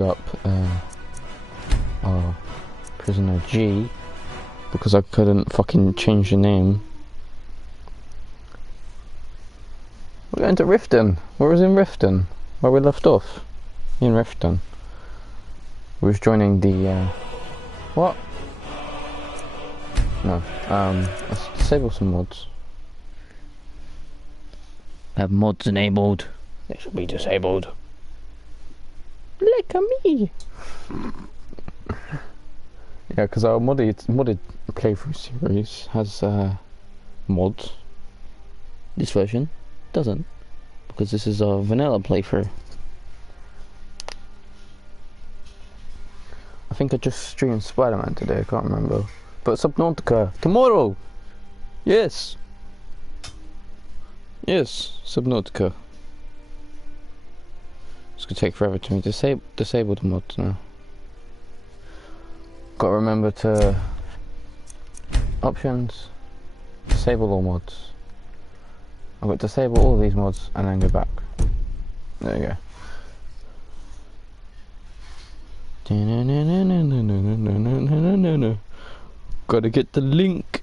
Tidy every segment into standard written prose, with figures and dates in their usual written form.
up our prisoner G because I couldn't fucking change the name. We're going to Riften. Where was in Riften? Where we left off? In Riften. We was joining the what? No. Let's disable some mods. Have mods enabled. They should be disabled. Like me. Yeah, because our modded playthrough series has mods. This version doesn't, because this is a vanilla playthrough. I think I just streamed Spider-Man today, I can't remember. But Subnautica, tomorrow! Yes! Yes, Subnautica. It's gonna take forever to me. Disable the mods now. Gotta remember to... Options. Disable all mods. I've got to disable all these mods and then go back. There you go. Gotta get the link.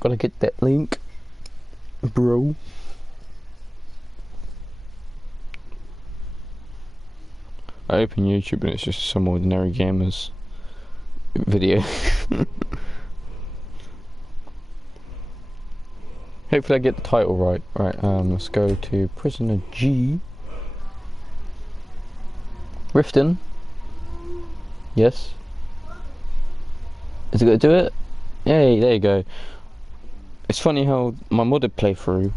Gotta get that link, bro. I open YouTube and it's just some ordinary gamer's video. Hopefully I get the title right. Right, let's go to Prisoner G. Riften. Yes. Is it gonna do it? Yay, there you go. It's funny how my modded playthrough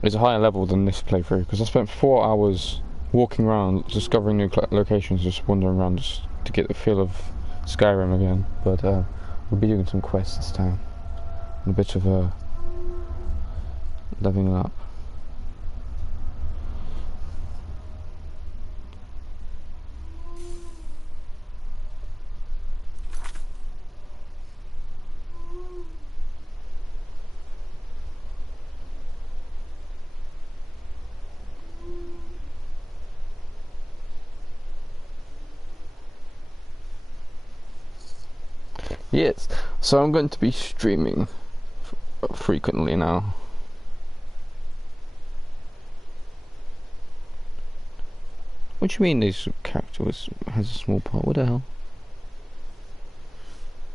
is a higher level than this playthrough, because I spent 4 hours walking around, discovering new locations, just wandering around just to get the feel of Skyrim again. But we'll be doing some quests this time, and a bit of leveling up. Yes, so I'm going to be streaming frequently now. What do you mean this character has a small part? What the hell?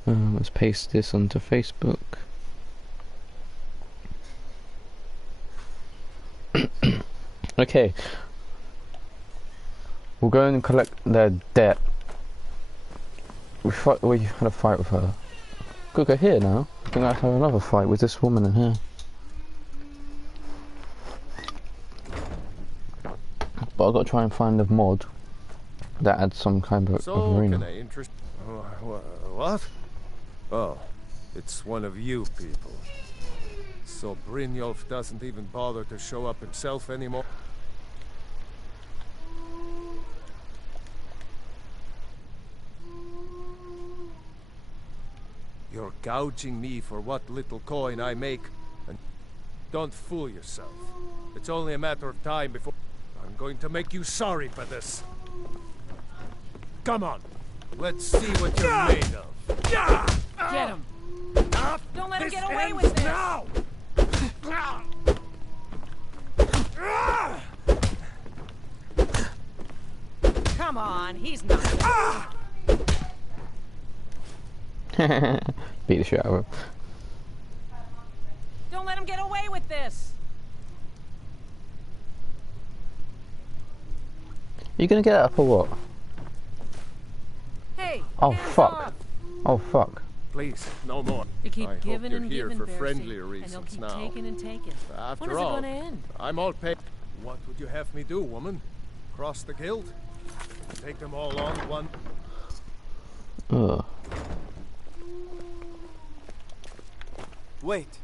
Let's paste this onto Facebook. Okay. We'll go and collect their debt. We had a fight with her. Could go here now. I think I have to have another fight with this woman in here. But I've got to try and find a mod that adds some kind of arena. Can I what? Oh, it's one of you people. So Brynjolf doesn't even bother to show up himself anymore? You're gouging me for what little coin I make, and don't fool yourself. It's only a matter of time before I'm going to make you sorry for this. Come on, let's see what you're made of. Get him! Don't let him get away with this! Now! Come on, he's not. Beat the shit out of him. Don't let him get away with this. Are you gonna get up or what? Hey! Oh hands fuck! off. Oh fuck! Please, no more. You keep I hope giving you're and here giving, for Percy, friendlier and reasons they'll keep now. taking and taking. After when is all, it gonna end? I'm all paid. What would you have me do, woman? Cross the guild? Take them all on one? Ugh. Wait,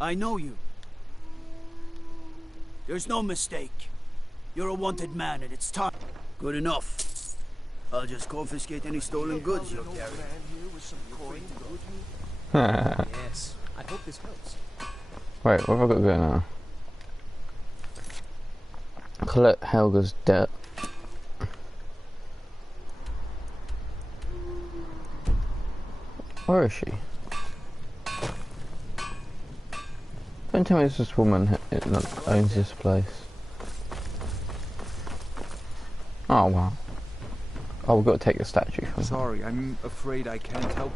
I know you. There's no mistake. You're a wanted man and it's time. Good enough. I'll just confiscate any stolen goods you're carrying. Yes, I hope this helps. Wait, what have I got to go now? Collect Helga's debt. Where is she? Don't tell me it's this woman that owns this place. Oh wow. Oh, we've got to take the statue from her. Sorry, I'm afraid I can't help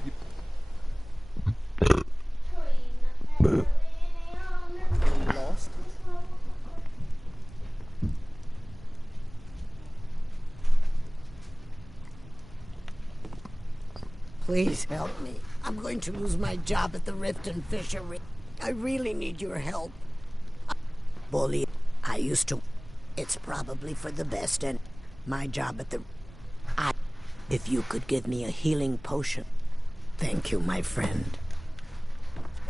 you. Lost? Please help me. I'm going to lose my job at the Riften Fishery. I really need your help. Bully, I used to... It's probably for the best, and my job at the... If you could give me a healing potion. Thank you, my friend.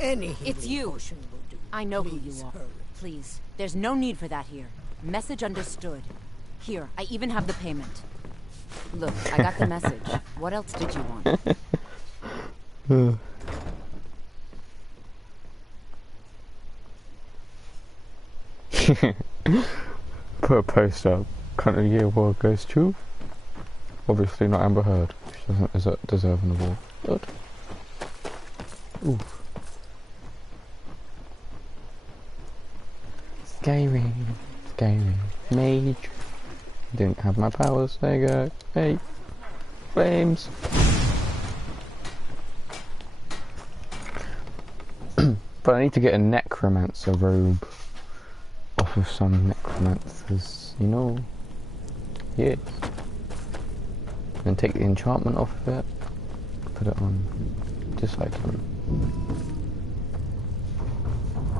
Any healing It's you. potion will do. I know who Please you are. hurry. Please. There's no need for that here. Message understood. Here, I even have the payment. Look, I got the message. What else did you want? Put a post up. Country of the Year award goes to... Obviously not Amber Heard. She doesn't deserve an award. Good. Oof. Skyrim. Skyrim. Mage. Didn't have my powers. There you go. Hey. Flames. But I need to get a Necromancer robe off of some Necromancers, you know? Yes. Then take the enchantment off of it, put it on this item.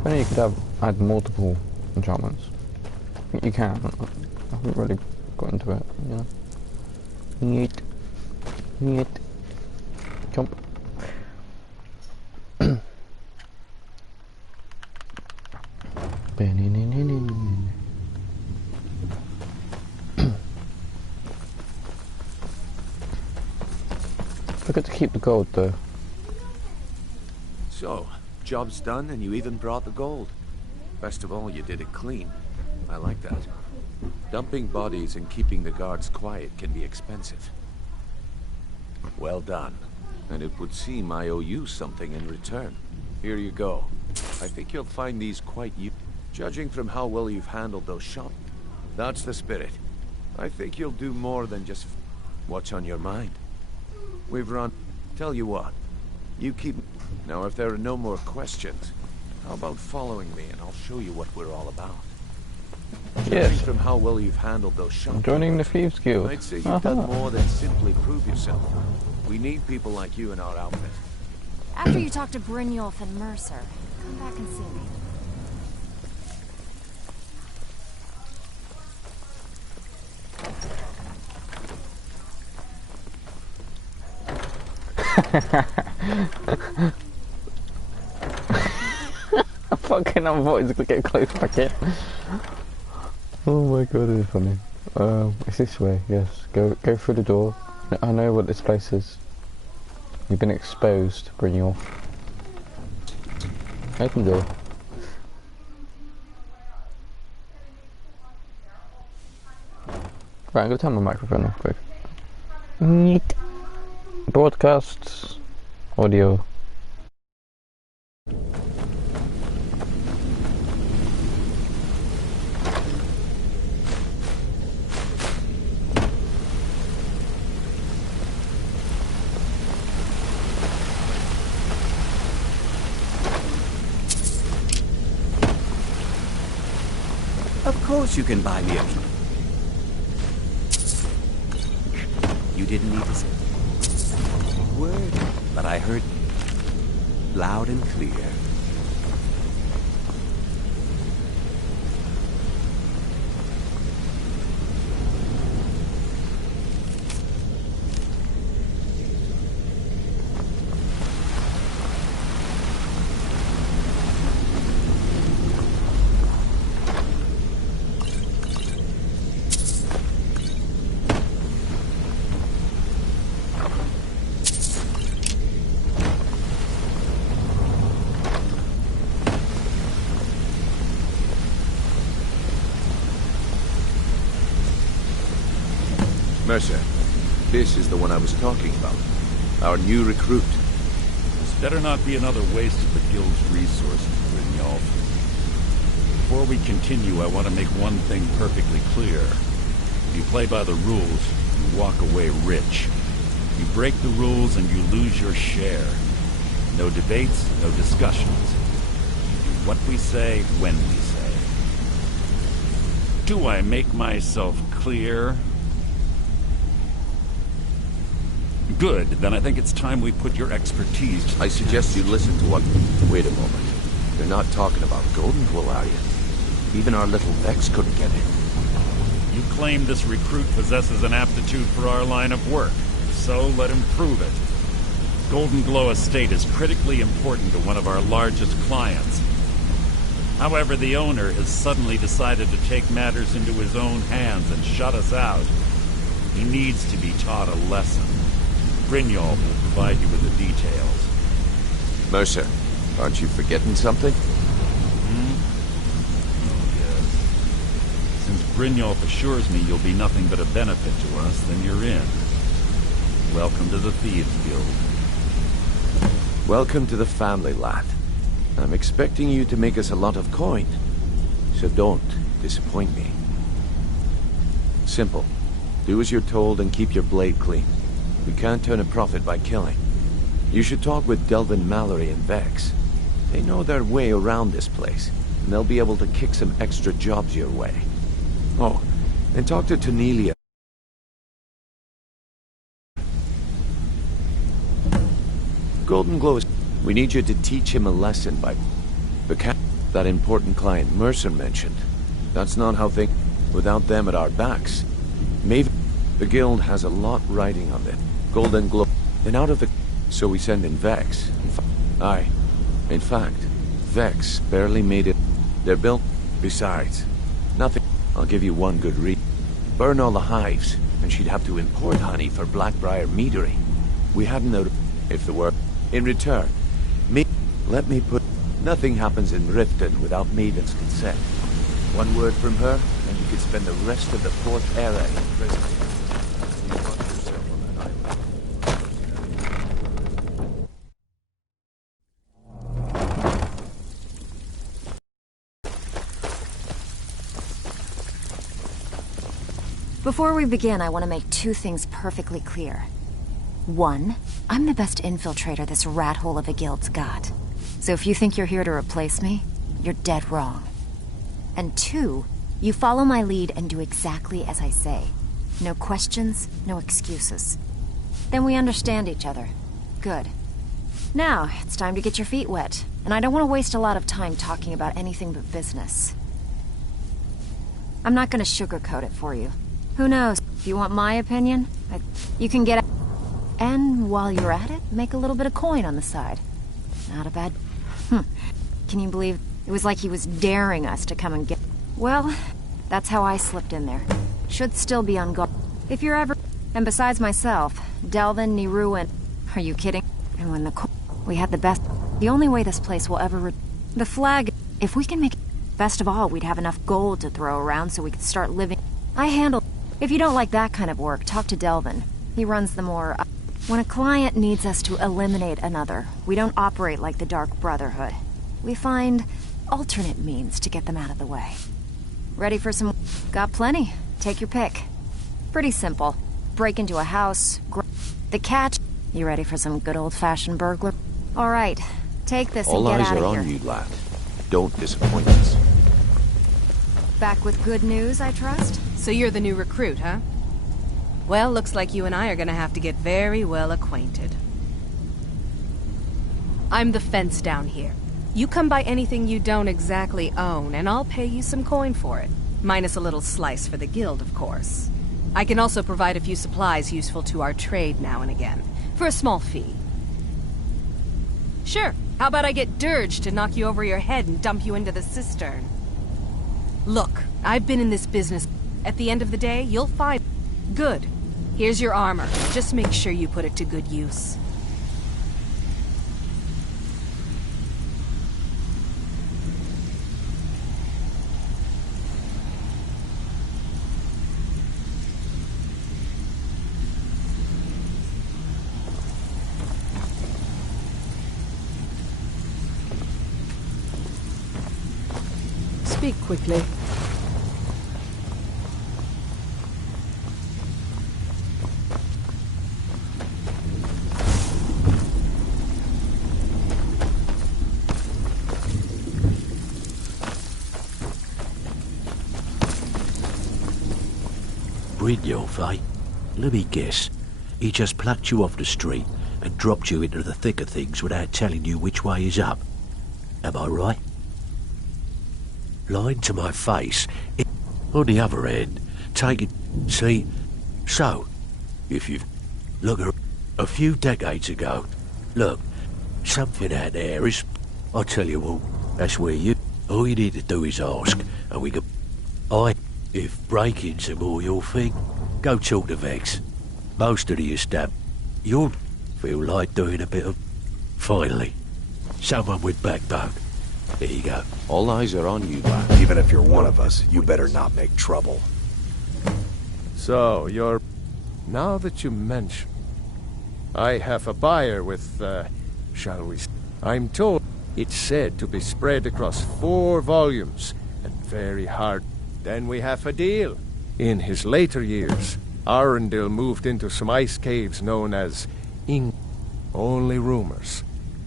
I know you could add multiple enchantments. I think you can, I haven't really got into it, you know? Neat. Neat. Jump. Forgot to keep the gold though. So, job's done and you even brought the gold. Best of all, you did it clean. I like that. Dumping bodies and keeping the guards quiet can be expensive. Well done. And it would seem I owe you something in return. Here you go. I think you'll find these quite Judging from how well you've handled those shops, that's the spirit. I think you'll do more than just... What's on your mind? We've run... Tell you what, you keep... Now, if there are no more questions, how about following me and I'll show you what we're all about. Yes. Judging from how well you've handled those shops... I'm joining the Thieves Guild. I'd say you've done more than simply prove yourself. We need people like you in our outfit. After you talk to Brynjolf and Mercer, come back and see me. I fucking avoid to get close back in. Oh my god, it's funny. It's this way, yes. Go through the door. I know what this place is. You've been exposed, Brynjolf. Open the door. Right, I'm gonna turn my microphone off quick. Neat. Broadcasts. Audio. Of course you can buy me a... You didn't need to say a word, but I heard loud and clear. Mercer, this is the one I was talking about. Our new recruit. This better not be another waste of the guild's resources, Brynjolf. Before we continue, I want to make one thing perfectly clear. If you play by the rules, you walk away rich. You break the rules and you lose your share. No debates, no discussions. You do what we say, when we say. Do I make myself clear? Good, then I think it's time we put your expertise to the I suggest you listen to what... Wait a moment. You're not talking about Golden Glow, are you? Even our little Vex couldn't get in. You claim this recruit possesses an aptitude for our line of work. So let him prove it. Golden Glow Estate is critically important to one of our largest clients. However, the owner has suddenly decided to take matters into his own hands and shut us out. He needs to be taught a lesson. Brynjolf will provide you with the details. Mercer, aren't you forgetting something? Since Brynjolf assures me you'll be nothing but a benefit to us, then you're in. Welcome to the Thieves Guild. Welcome to the family, lad. I'm expecting you to make us a lot of coin. So don't disappoint me. Simple. Do as you're told and keep your blade clean. We can't turn a profit by killing. You should talk with Delvin Mallory and Vex. They know their way around this place, and they'll be able to kick some extra jobs your way. Oh, and talk to Tanelia. Golden Glow is... We need you to teach him a lesson by... that important client Mercer mentioned. That's not how things... Without them at our backs. Maybe... The guild has a lot riding on it. Golden Glow... Then out of the... So we send in Vex. Aye. In fact, Vex barely made it. They're built... Besides, nothing... I'll give you one good read. Burn all the hives, and she'd have to import honey for Blackbriar meadery. We hadn't noticed... If the were... In return, let me put... Nothing happens in Riften without Maiden's consent. One word from her, and you could spend the rest of the Fourth Era in prison. You got yourself on that island. Before we begin, I want to make two things perfectly clear. One, I'm the best infiltrator this rat hole of a guild's got. So if you think you're here to replace me, you're dead wrong. And two, you follow my lead and do exactly as I say. No questions, no excuses. Then we understand each other. Good. Now, it's time to get your feet wet. And I don't want to waste a lot of time talking about anything but business. I'm not going to sugarcoat it for you. Who knows? If you want my opinion, you can get... And while you're at it, make a little bit of coin on the side. Not a bad... Can you believe it was like he was daring us to come and get... Well, that's how I slipped in there. Should still be on guard. If you're ever... And besides myself, Delvin, Niru, and... Are you kidding? And when we had the best... The only way this place will ever... The flag... If we can make... Best of all, we'd have enough gold to throw around so we could start living... I handle... If you don't like that kind of work, talk to Delvin. He runs the more... When a client needs us to eliminate another, we don't operate like the Dark Brotherhood. We find alternate means to get them out of the way. Ready for some... Got plenty. Take your pick. Pretty simple. Break into a house, the catch... You ready for some good old-fashioned burglar? All right. Take this and get out of here. All eyes are on you, lad. Don't disappoint us. Back with good news, I trust? So you're the new recruit, huh? Well, looks like you and I are gonna have to get very well acquainted. I'm the fence down here. You come by anything you don't exactly own, and I'll pay you some coin for it. Minus a little slice for the guild, of course. I can also provide a few supplies useful to our trade now and again, for a small fee. Sure, how about I get Dirge to knock you over your head and dump you into the cistern? Look, I've been in this business. At the end of the day, you'll find... Good. Here's your armor. Just make sure you put it to good use. Speak quickly. Brynjolf, eh? Let me guess. He just plucked you off the street and dropped you into the thick of things without telling you which way is up. Am I right? Lying to my face. On the other hand, take it... See? So, if you look a few decades ago, look, something out there is... I tell you what, that's where you... All you need to do is ask, and we can... If break-ins are more your thing, go talk to Vex. Most of the estab... You'll feel like doing a bit of... Finally, someone with backbone. There you go. All eyes are on you, lad. Even if you're one of us, you better not make trouble. So, you're... Now that you mention... I have a buyer with, shall we... I'm told it's said to be spread across 4 volumes, and very hard. Then we have a deal. In his later years, Arundel moved into some ice caves known as Ing. Only rumors.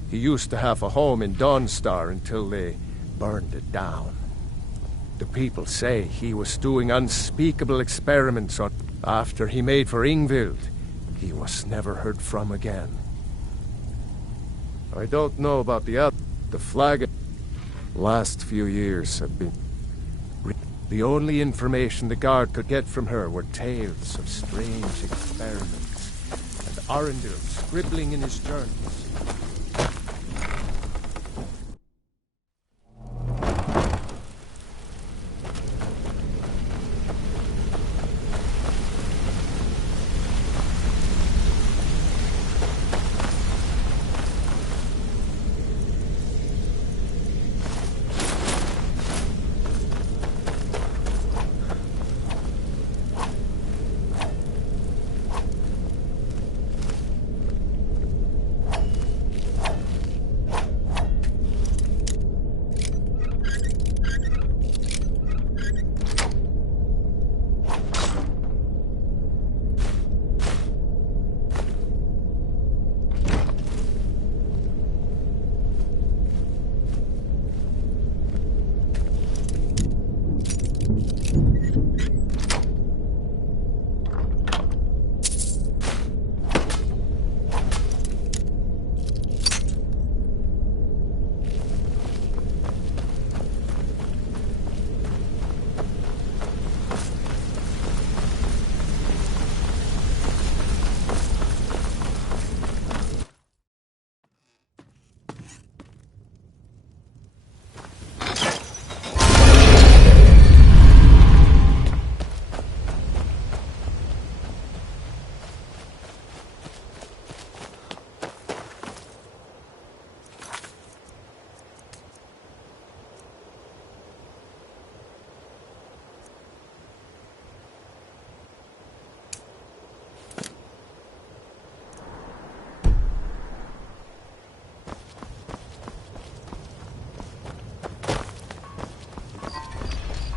He used to have a home in Dawnstar until they burned it down. The people say he was doing unspeakable experiments on... After he made for Ingvild, he was never heard from again. I don't know about the other. The flag... Last few years have been... The only information the guard could get from her were tales of strange experiments, and Arundel scribbling in his journals.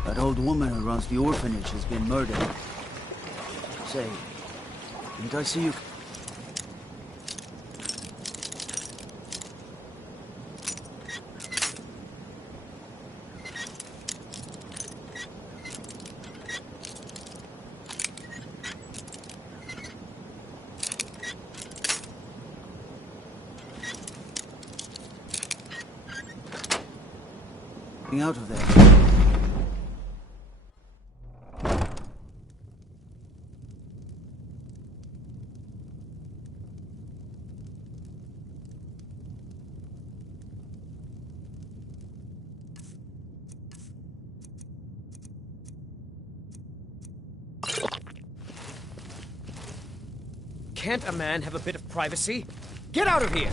That old woman who runs the orphanage has been murdered. Say, didn't I see you... out of there? Can't a man have a bit of privacy? Get out of here!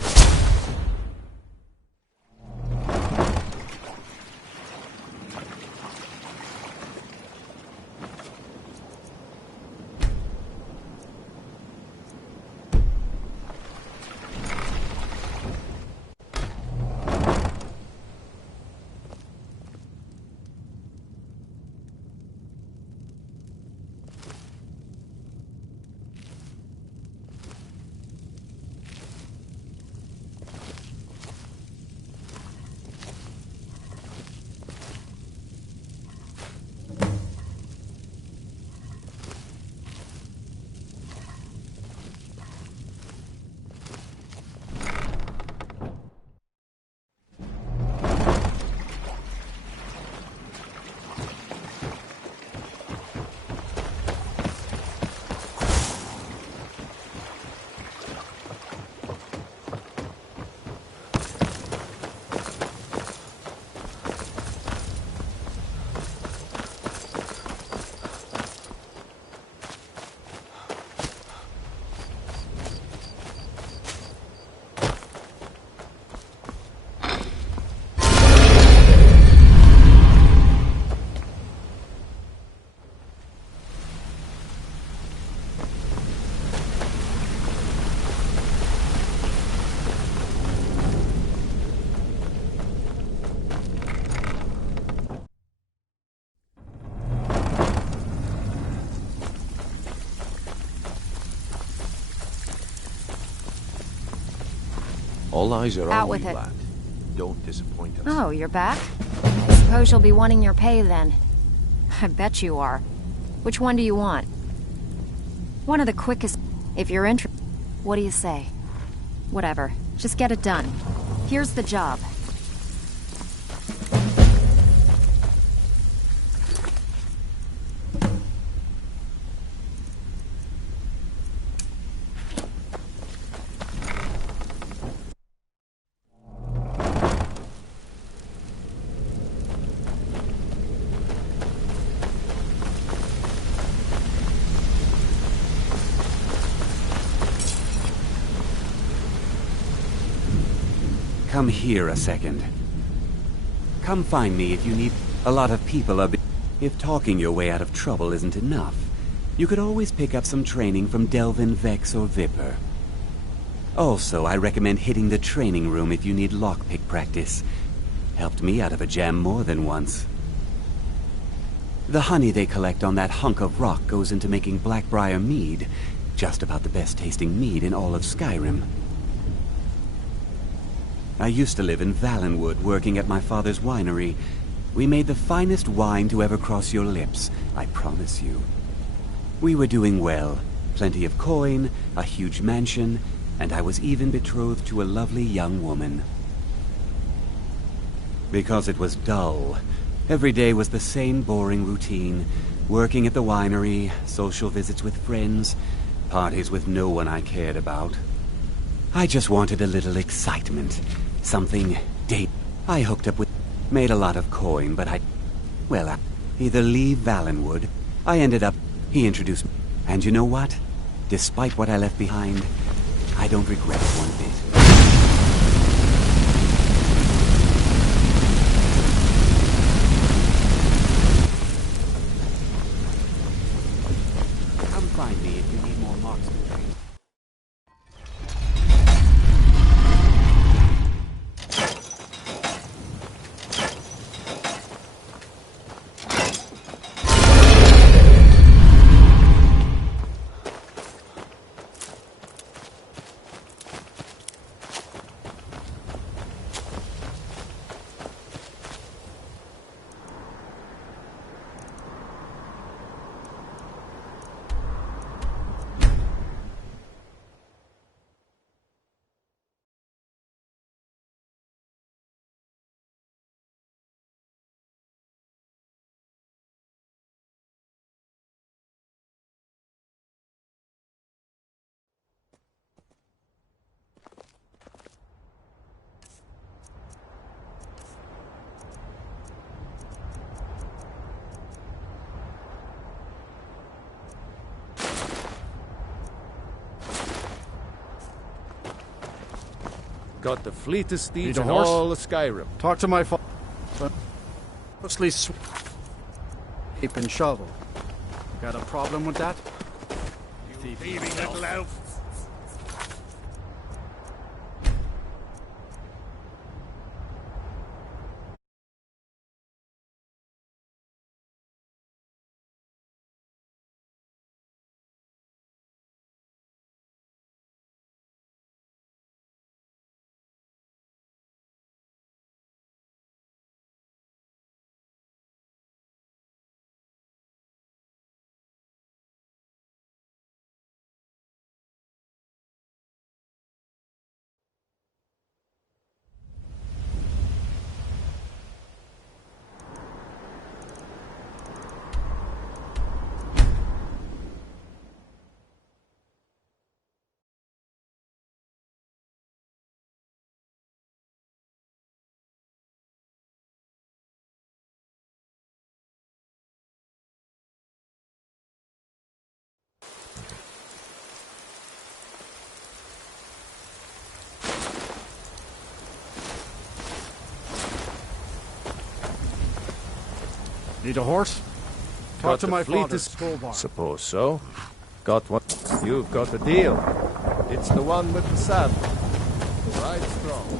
All eyes are Out on with you, it. lad. Don't disappoint us. Oh, you're back? I suppose you'll be wanting your pay then. I bet you are. Which one do you want? One of the quickest... If you're interested... What do you say? Whatever. Just get it done. Here's the job. Come here a second. Come find me if you need... A lot of people are... If talking your way out of trouble isn't enough, you could always pick up some training from Delvin, Vex, or Viper. Also, I recommend hitting the training room if you need lockpick practice. Helped me out of a jam more than once. The honey they collect on that hunk of rock goes into making Blackbriar mead, just about the best tasting mead in all of Skyrim. I used to live in Valenwood, working at my father's winery. We made the finest wine to ever cross your lips, I promise you. We were doing well. Plenty of coin, a huge mansion, and I was even betrothed to a lovely young woman. Because it was dull. Every day was the same boring routine. Working at the winery, social visits with friends, parties with no one I cared about. I just wanted a little excitement. Something date. I hooked up with... Made a lot of coin, but well, I either leave Valenwood. I ended up... He introduced me. And you know what? Despite what I left behind, I don't regret it one bit. Come find me if you need more marksman training. Got the fleetest steeds Need a in horse? all of Skyrim. Talk to my father. Mostly sweep and shovel. Got a problem with that? You thieving little elf! Need a horse? Talk Got to the my father. fleetest... Suppose so. Got one. You've got a deal. It's the one with the saddle. Ride strong.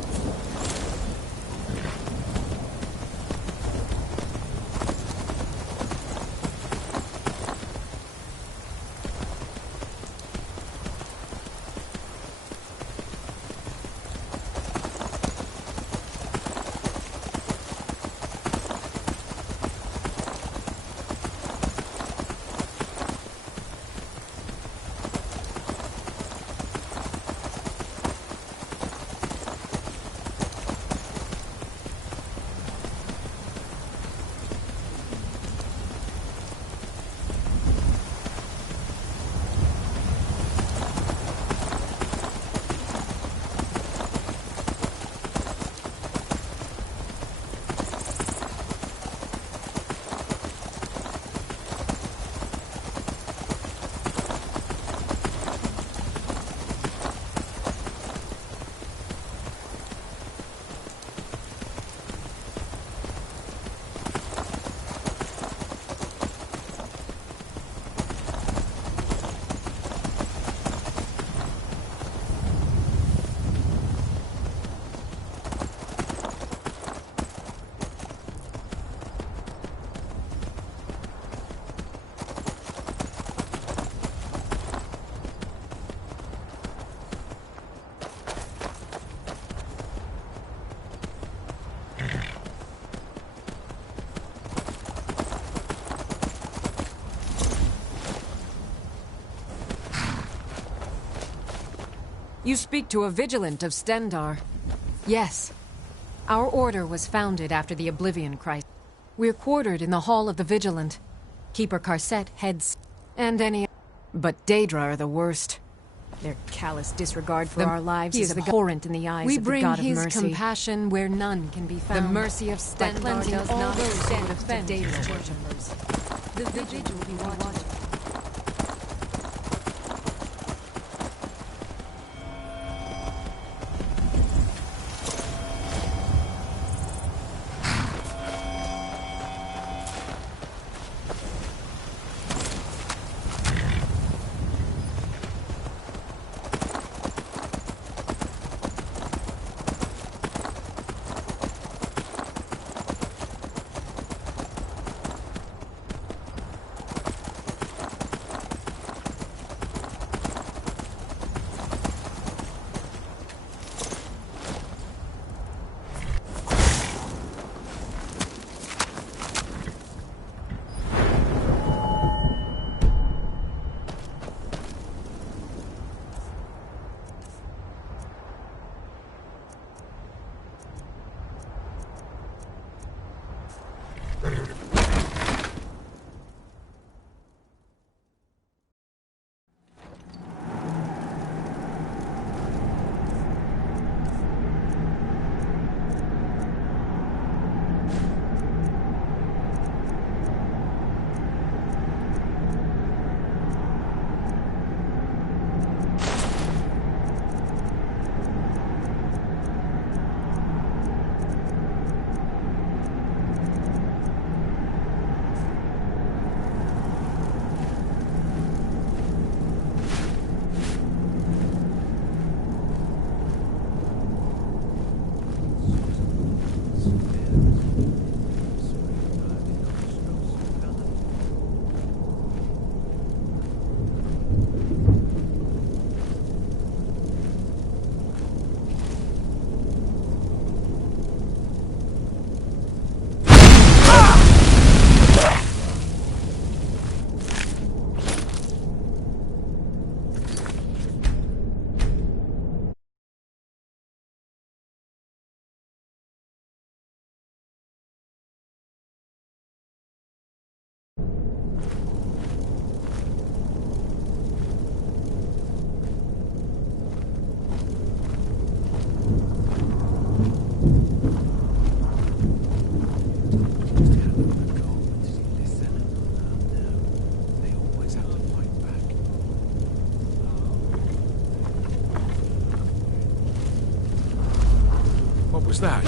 You speak to a Vigilant of Stendar. Yes. Our order was founded after the Oblivion Crisis. We're quartered in the Hall of the Vigilant. Keeper Carcet heads, and any... But Daedra are the worst. Their callous disregard for our lives is abhorrent in the eyes of the God of Mercy. We bring his compassion where none can be found. The mercy of Stendar does not extend to Daedra's worshippers. The Vigil will be watching. What was that?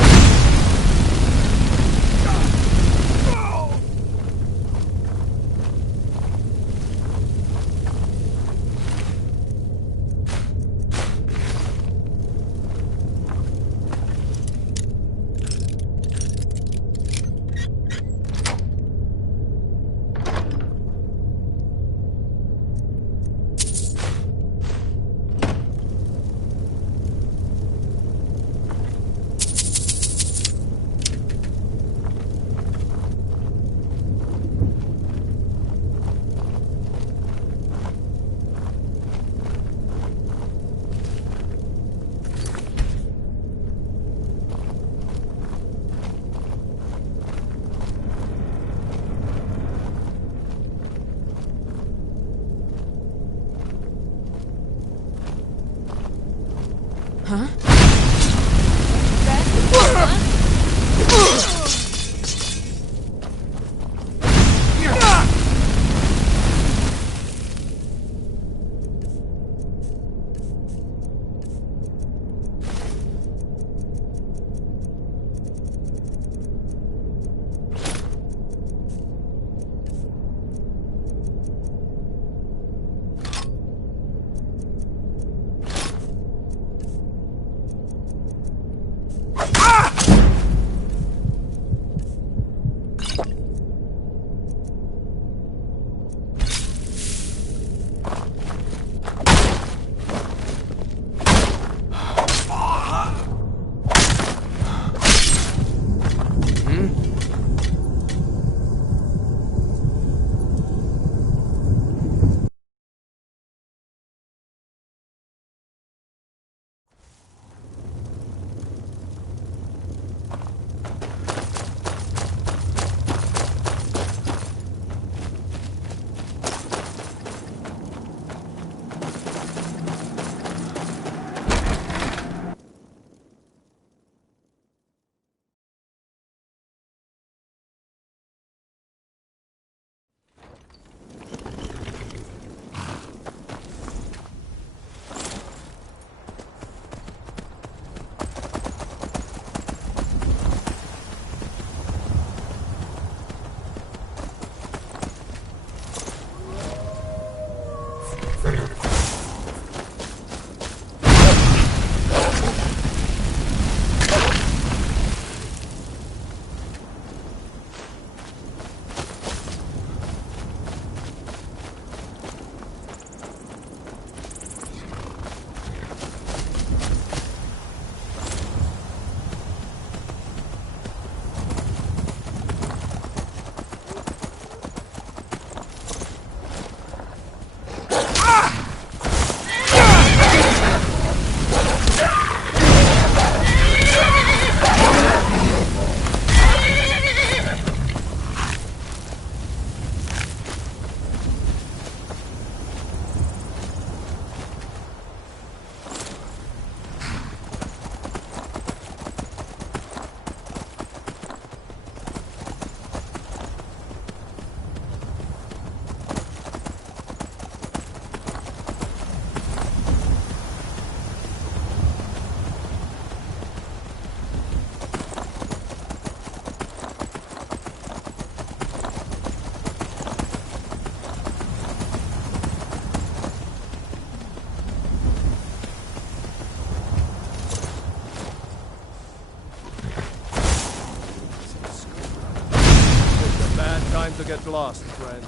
Time to get lost, friend.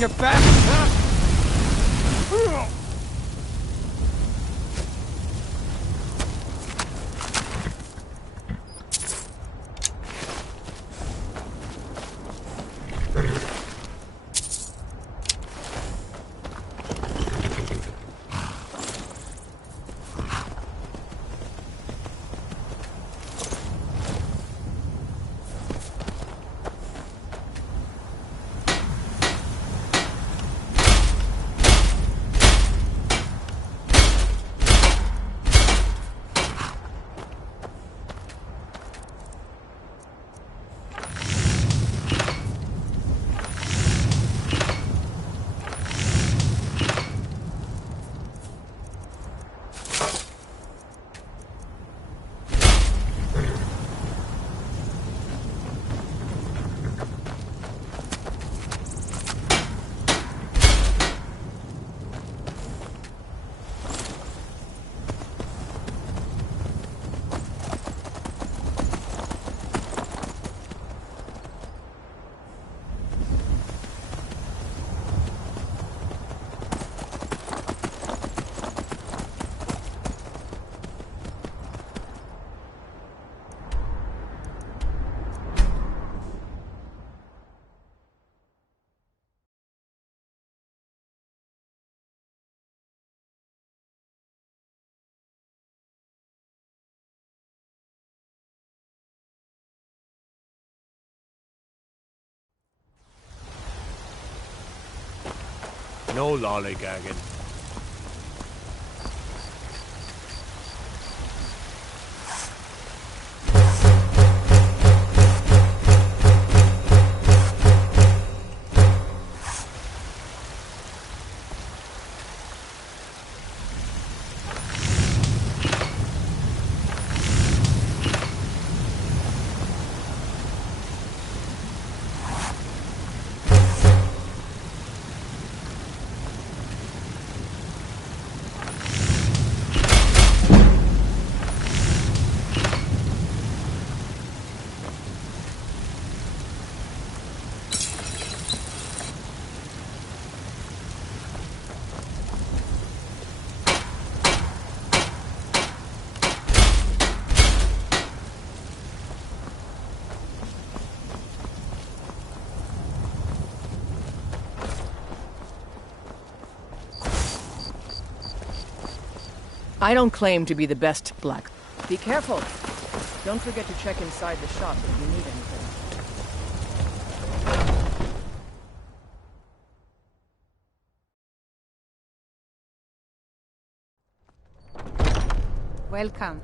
Your back, huh? No lollygagging. I don't claim to be the best black. Be careful. Don't forget to check inside the shop if you need anything. Welcome.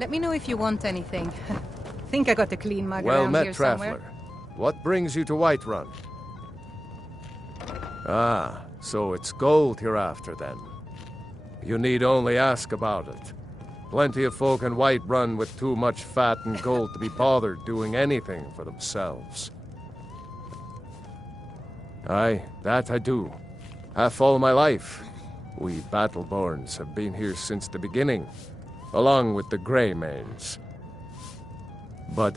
Let me know if you want anything. Think I got a clean mug Well around met, here traveler. somewhere? What brings you to Whiterun? Ah, so it's gold you're after then. You need only ask about it. Plenty of folk in Whiterun with too much fat and gold to be bothered doing anything for themselves. Aye, that I do. Half all my life. We Battleborns have been here since the beginning, along with the Grey Manes. But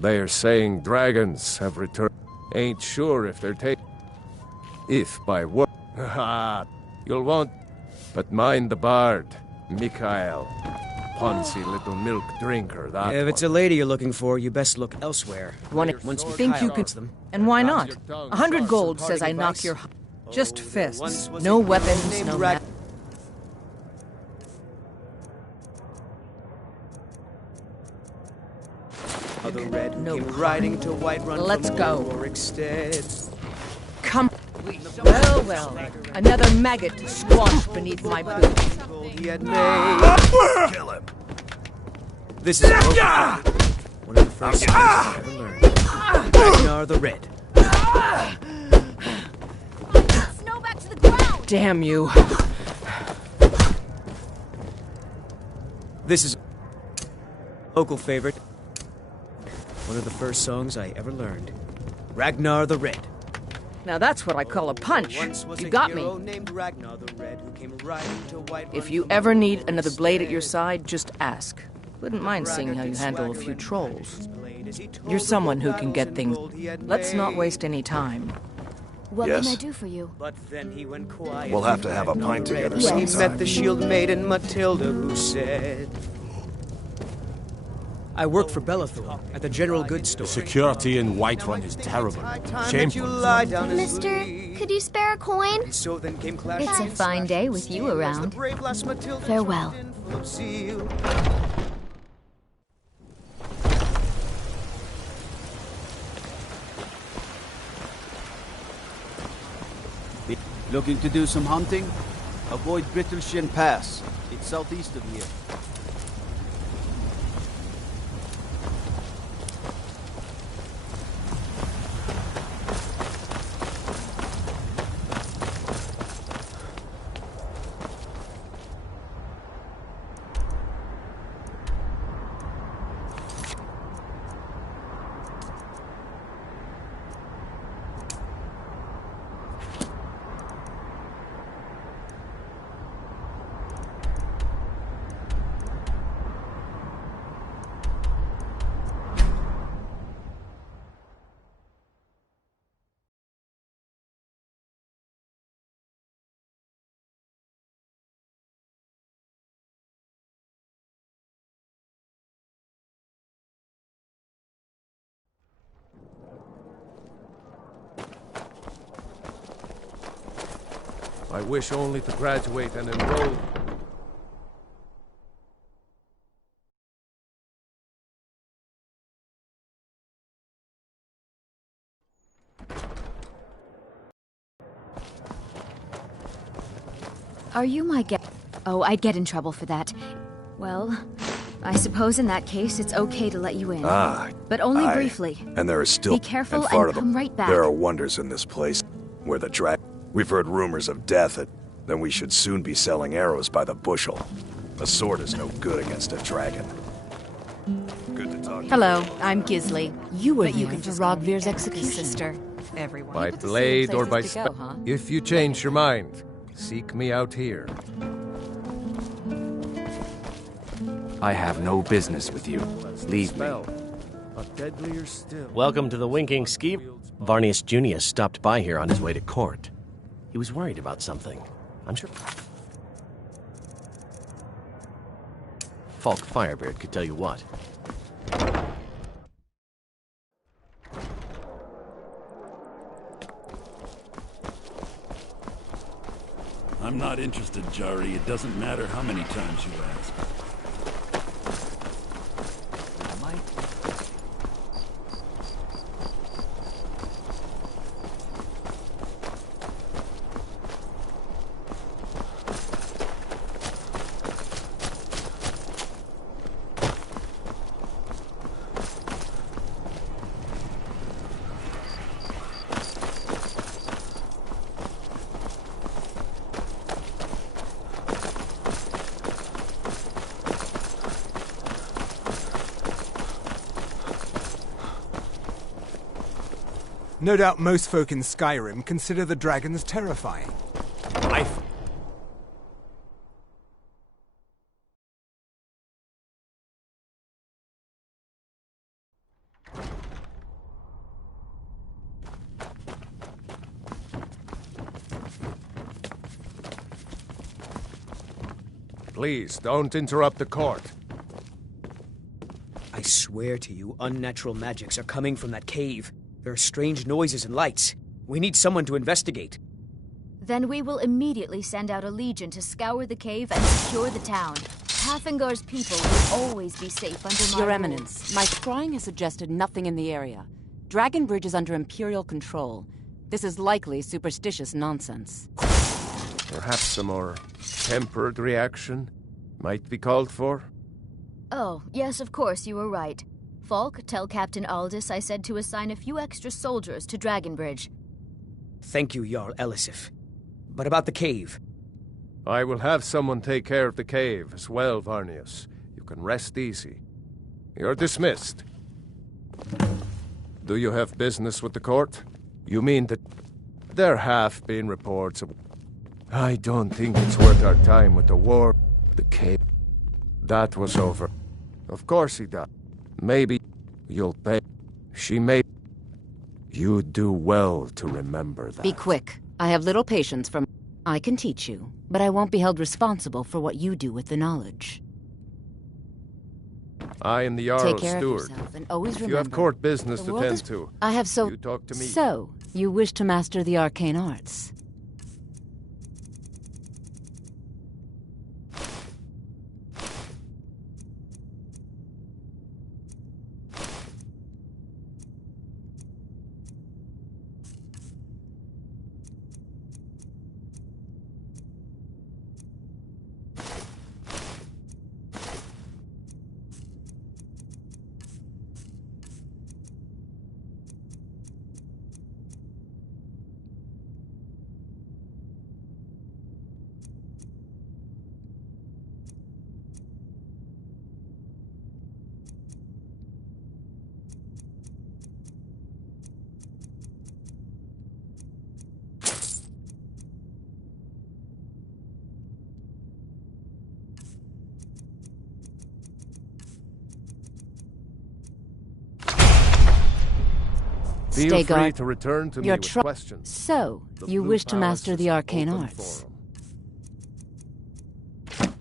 they're saying dragons have returned. Ain't sure if they're taken. If by what? Ha! You'll want. But mind the bard, Mikhail. Poncy little milk drinker, that If it's a lady you're looking for, you best look elsewhere. Once you think you could them. And why not? 100 gold says I knock your... Just fists. No weapons, no... The red no came riding to Whiterun. Let's go. Come. Well, well. Another maggot to squash beneath my boot. Kill him. This is one of the first things I ever learned. Ragnar the Red. Snow back to the ground. Damn you. This is local favorite. One of the first songs I ever learned. Ragnar the Red. Now that's what I call a punch. You got me. If you ever need another blade at your side, just ask. Wouldn't mind seeing how you handle a few trolls. You're someone who can get things. Let's not waste any time. What Yes. can I do for you? But then he went quiet. We'll have to have a pint together He met sometime. the shield maiden Matilda, who said, I work for Bellathor at the general goods store. Security in Whiterun is terrible. Shameful. Mister, could you spare a coin? And so then came It's a fine day with you around. Farewell. Looking to do some hunting? Avoid Brittleshin Pass. It's southeast of here. I wish only to graduate and enroll. Are you my guest? Oh, I'd get in trouble for that. Well, I suppose in that case it's okay to let you in. Ah, but only aye. briefly. And there is still... Be careful and far and to come right back. There are wonders in this place, where the We've heard rumors of death, then we should soon be selling arrows by the bushel. A sword is no good against a dragon. Good to talk to you. Hello, I'm Gisley. You were But you here can for just Rodvir's execution. sister. Everyone. By But the same blade or by places to go, huh? If you change your mind, seek me out here. I have no business with you. Leave me. Welcome to the Winking Ski. Varnius Junius stopped by here on his way to court. He was worried about something. I'm sure Falk Firebeard could tell you what. I'm I'm not interested, Jari. It doesn't matter how many times you ask. No doubt most folk in Skyrim consider the dragons terrifying. Please, don't interrupt the court. I swear to you, unnatural magics are coming from that cave. There are strange noises and lights. We need someone to investigate. Then we will immediately send out a legion to scour the cave and secure the town. Hafingar's people will always be safe under my Your rule. Eminence, my scrying has suggested nothing in the area. Dragonbridge is under Imperial control. This is likely superstitious nonsense. Perhaps a more tempered reaction might be called for? Oh, yes, of course, you were right. Falk, tell Captain Aldous I said to assign a few extra soldiers to Dragonbridge. Thank you, Jarl Elisif. But about the cave? I will have someone take care of the cave as well, Varnius. You can rest easy. You're dismissed. Do you have business with the court? You mean that there have been reports of... I don't think it's worth our time with the war. The cave. That was over. Of course he died. Maybe you'll pay. She may... You do well to remember that. Be quick. I have little patience from... I can teach you, but I won't be held responsible for what you do with the knowledge. I am the Jarl's Take care steward. of yourself, and always If remember... you have court business the to world tend is- to, I have so... you talk to me. So, you wish to master the arcane arts? Feel Stay free guard. to return to me Your with tr- questions. So, The you Blue wish to Palace master is the arcane open arts? forum.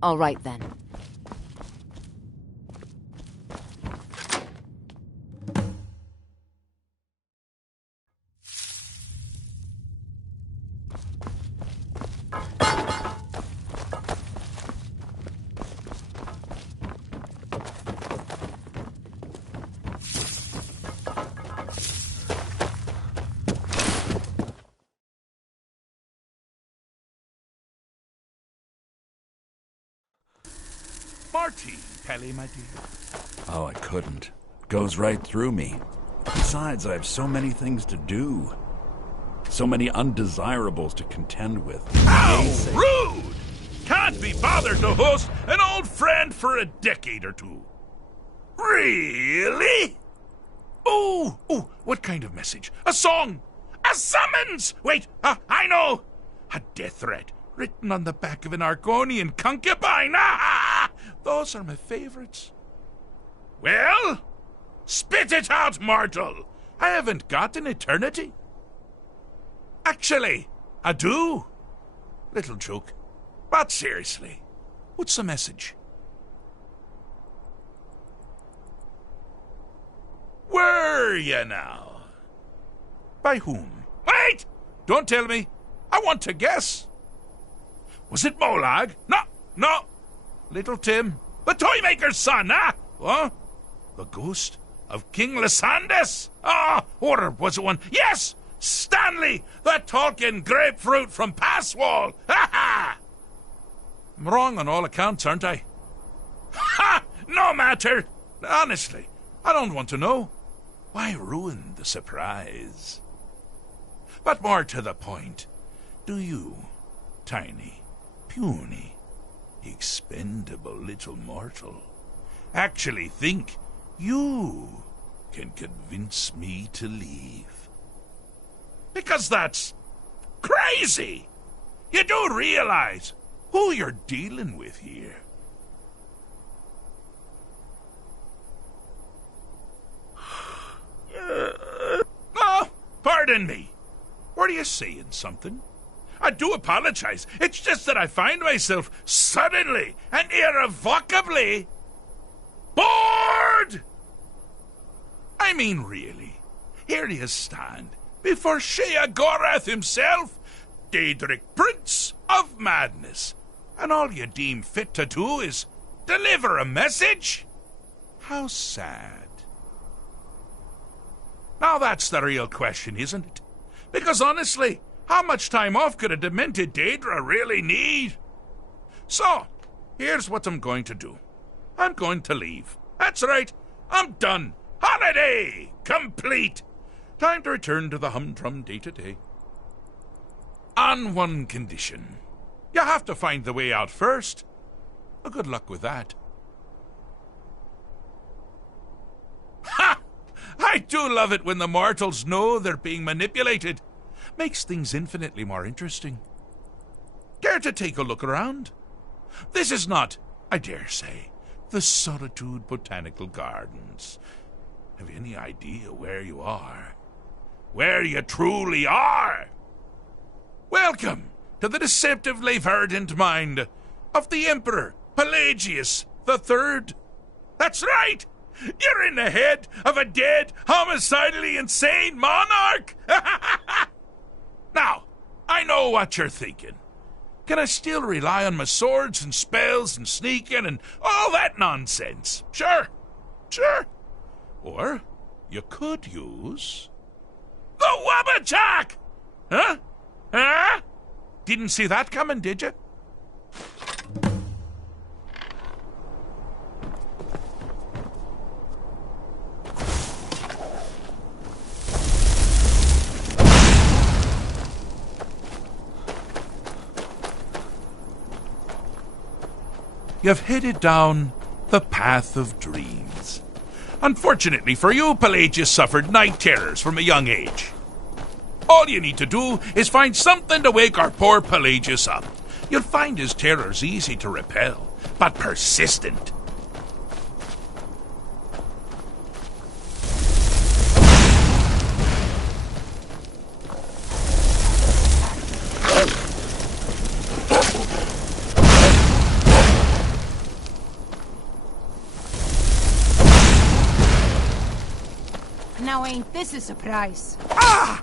All right, then. Marty, Pelly, my dear. Oh, I couldn't. Goes right through me. Besides, I have so many things to do. So many undesirables to contend with. How rude! Can't be bothered to host an old friend for a decade or two. Really? Oh, what kind of message? A song? A summons! Wait, I know! A death threat written on the back of an Argonian concubine. Ah, those are my favorites. Well, spit it out, mortal. I haven't got an eternity. Actually, I do. Little joke. But seriously, what's the message? Were you now? By whom? Wait! Don't tell me. I want to guess. Was it Molag? No. Little Tim, the Toymaker's son, huh? What? The ghost of King Lysandus? Or was it one? Yes! Stanley, the talking grapefruit from Passwall! Ha ha! I'm wrong on all accounts, aren't I? Ha! No matter! Honestly, I don't want to know. Why ruin the surprise? But more to the point, do you, tiny, puny, expendable little mortal, actually think you can convince me to leave? Because that's crazy! You do realize who you're dealing with here. Oh, pardon me. Were you saying something? I do apologize. It's just that I find myself suddenly and irrevocably bored! I mean, really. Here you stand before Sheogorath himself, Daedric Prince of Madness, and all you deem fit to do is deliver a message? How sad. Now that's the real question, isn't it? Because honestly, how much time off could a demented Daedra really need? So, here's what I'm going to do. I'm going to leave. That's right, I'm done. Holiday complete. Time to return to the humdrum day-to-day. On one condition. You have to find the way out first. Well, good luck with that. Ha! I do love it when the mortals know they're being manipulated. Makes things infinitely more interesting. Care to take a look around? This is not, I dare say, the Solitude Botanical Gardens. Have you any idea where you are? Where you truly are? Welcome to the deceptively verdant mind of the Emperor Pelagius III. That's right! You're in the head of a dead, homicidally insane monarch! Now, I know what you're thinking. Can I still rely on my swords and spells and sneaking and all that nonsense? Sure. Or you could use the Wabbajack! Huh? Didn't see that coming, did you? You've headed down the path of dreams. Unfortunately for you, Pelagius suffered night terrors from a young age. All you need to do is find something to wake our poor Pelagius up. You'll find his terrors easy to repel, but persistent. Now ain't this a surprise? Ah!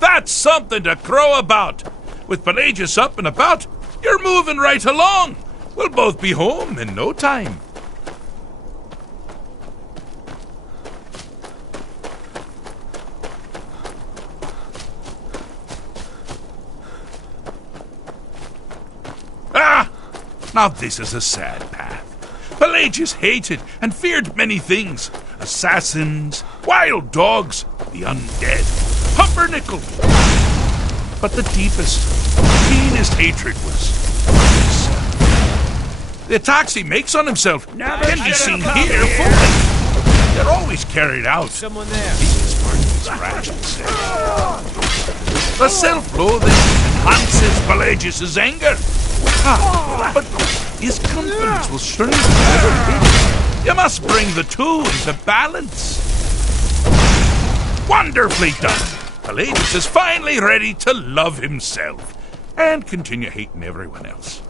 That's something to crow about. With Pelagius up and about, you're moving right along. We'll both be home in no time. Now this is a sad path. Pelagius hated and feared many things. Assassins, wild dogs, the undead, pumpernickel. But the deepest, keenest hatred was himself. The attacks he makes on himself can be seen here fully. They're always carried out. Someone there. The self-loathing enhances Pelagius' anger. But his confidence will surely never be. You must bring the two into balance. Wonderfully done. Pelagius is finally ready to love himself and continue hating everyone else.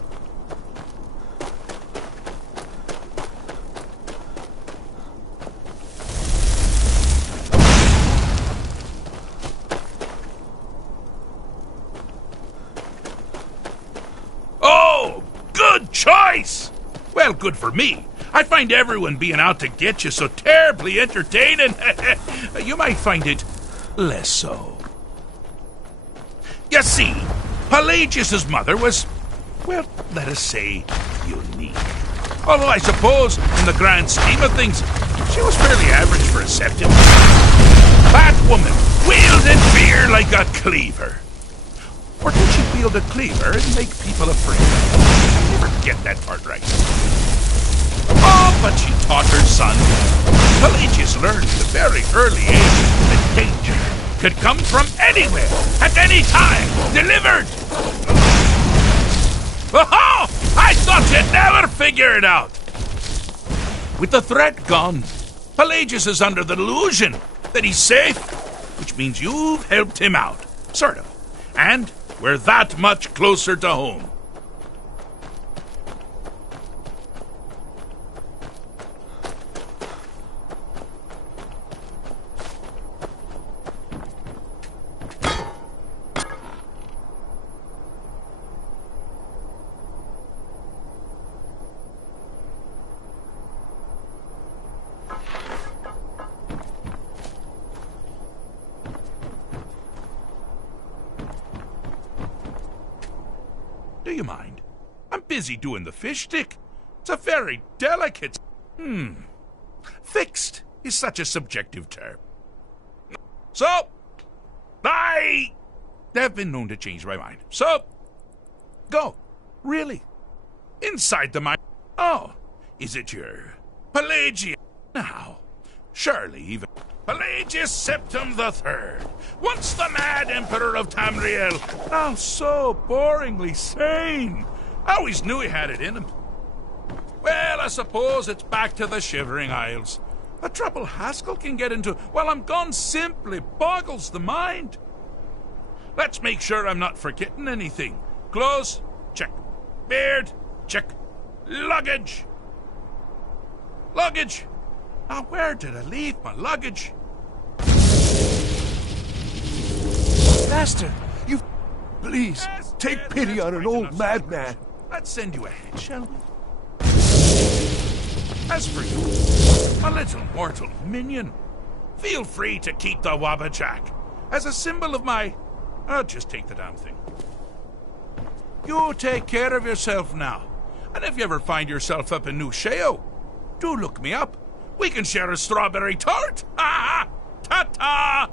Oh, good choice! Well, good for me. I find everyone being out to get you so terribly entertaining. You might find it less so. You see, Pelagius' mother was, well, let us say, unique. Although I suppose, in the grand scheme of things, she was fairly average for a septim. That woman wielded fear like a cleaver. Or did she wield a cleaver and make people afraid? I never get that part right. Oh, but she taught her son. Pelagius learned at a very early age that danger could come from anywhere, at any time, delivered. Oh, I thought you'd never figure it out. With the threat gone, Pelagius is under the delusion that he's safe, which means you've helped him out, sort of. And we're that much closer to home. Do you mind? I'm busy doing the fish stick. It's a very delicate... Fixed is such a subjective term. So, I have been known to change my mind. So, go. Really. Inside the mind... Oh, is it your Pelagius now? Surely even... Pelagius Septim the Third, once the mad emperor of Tamriel, now so boringly sane. I always knew he had it in him. Well, I suppose it's back to the Shivering Isles. The trouble Haskell can get into while I'm gone simply boggles the mind. Let's make sure I'm not forgetting anything. Clothes, check. Beard, check. Luggage. Luggage. Now, where did I leave my luggage? Master, you... Please, take pity on an old madman. Let's send you ahead, shall we? As for you, a little mortal minion, feel free to keep the Wabbajack as a symbol of my... I'll just take the damn thing. You take care of yourself now. And if you ever find yourself up in New Sheo, do look me up. We can share a strawberry tart. Ha ha! Ta-ta!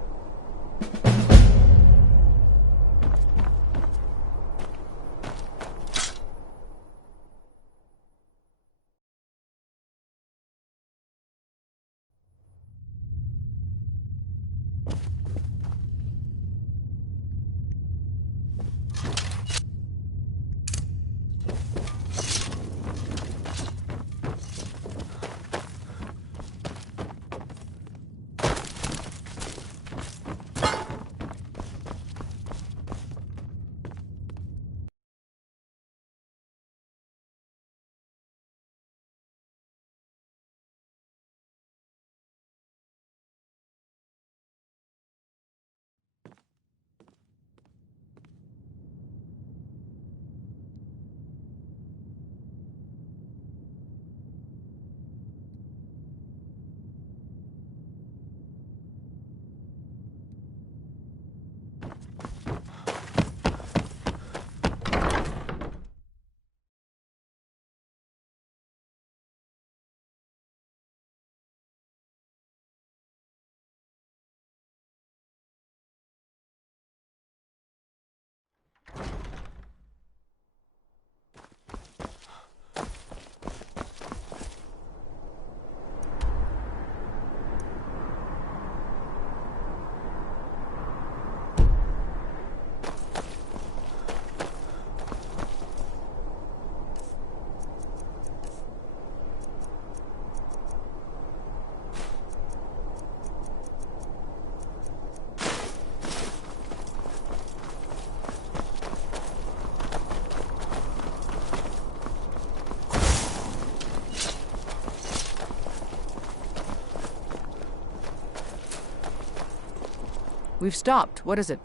We've stopped. What is it?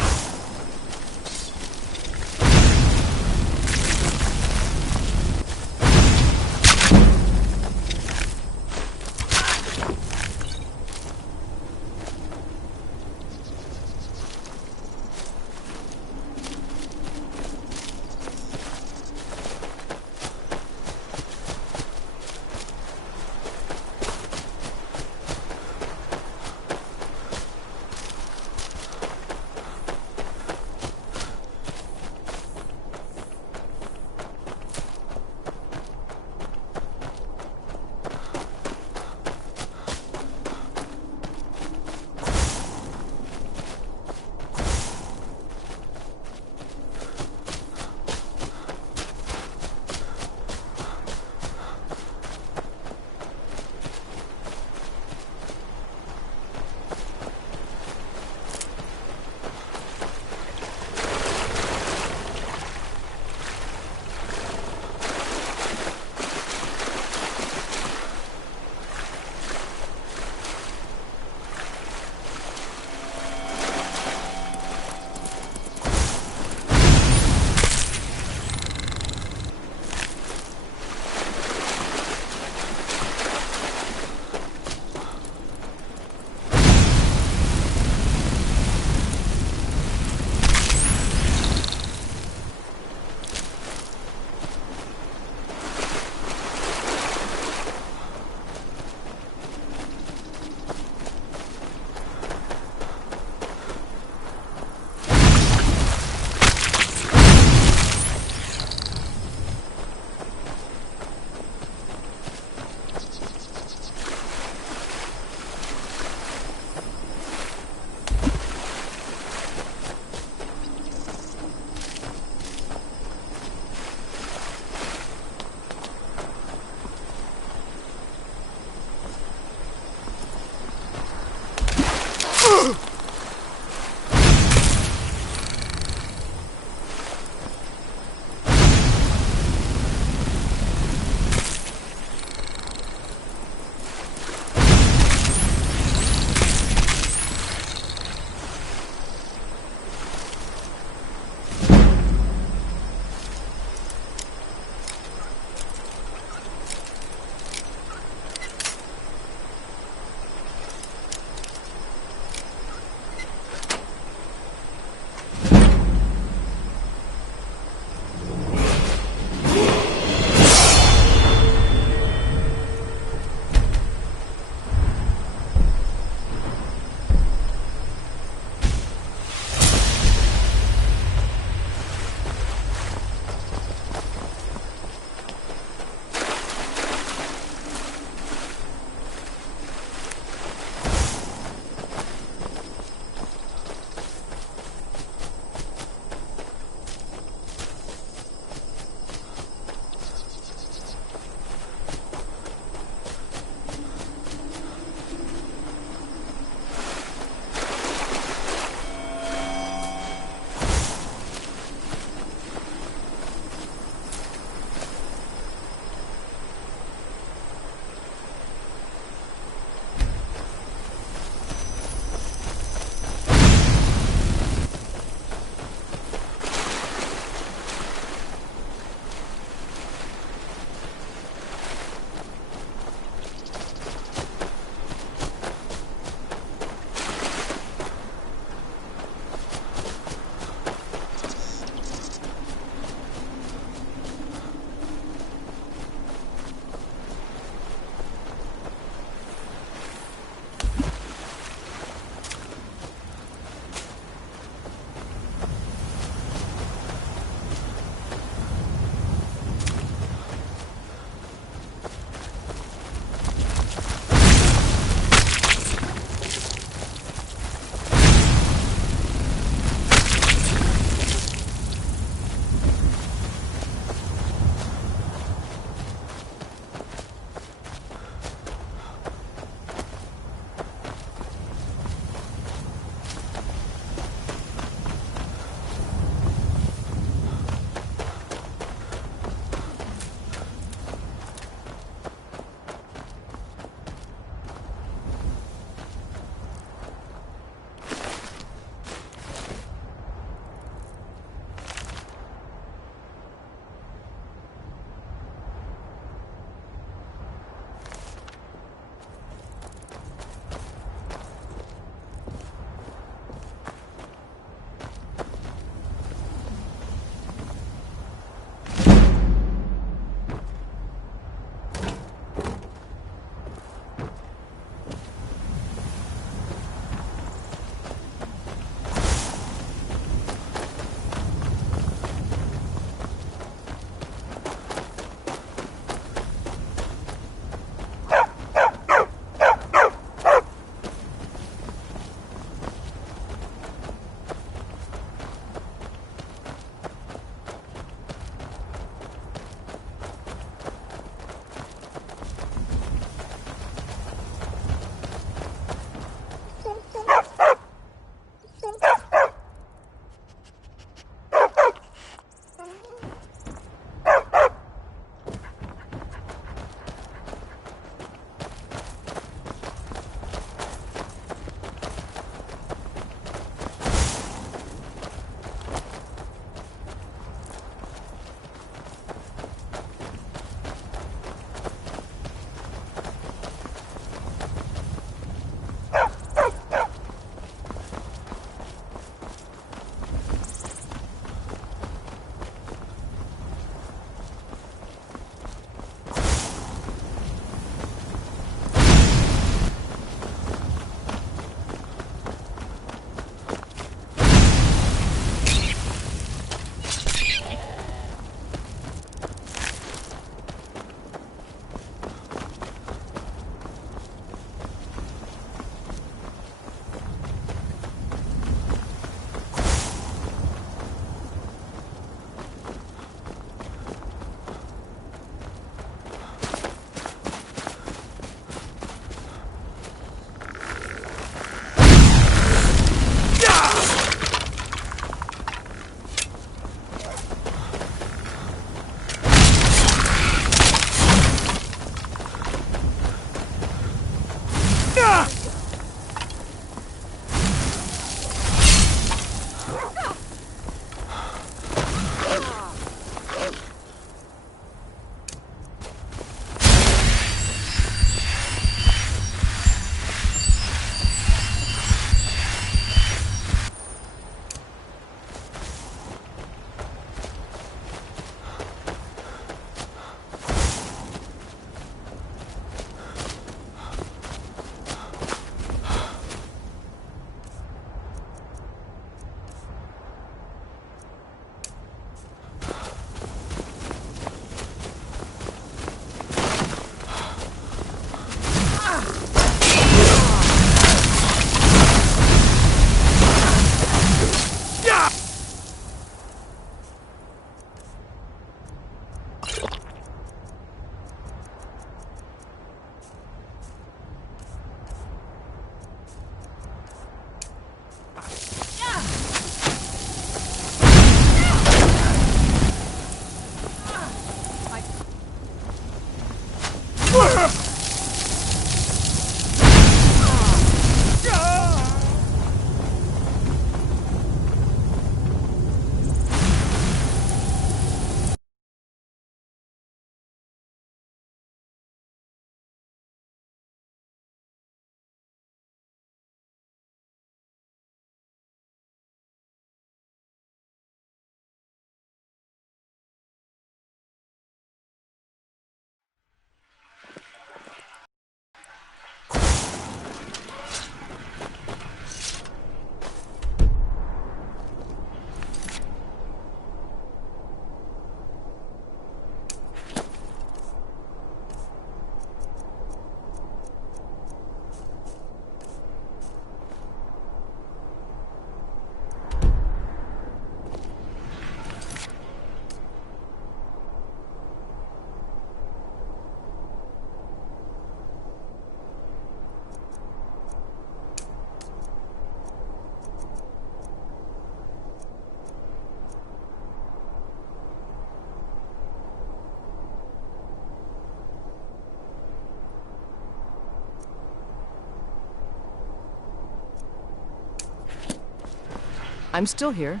I'm still here.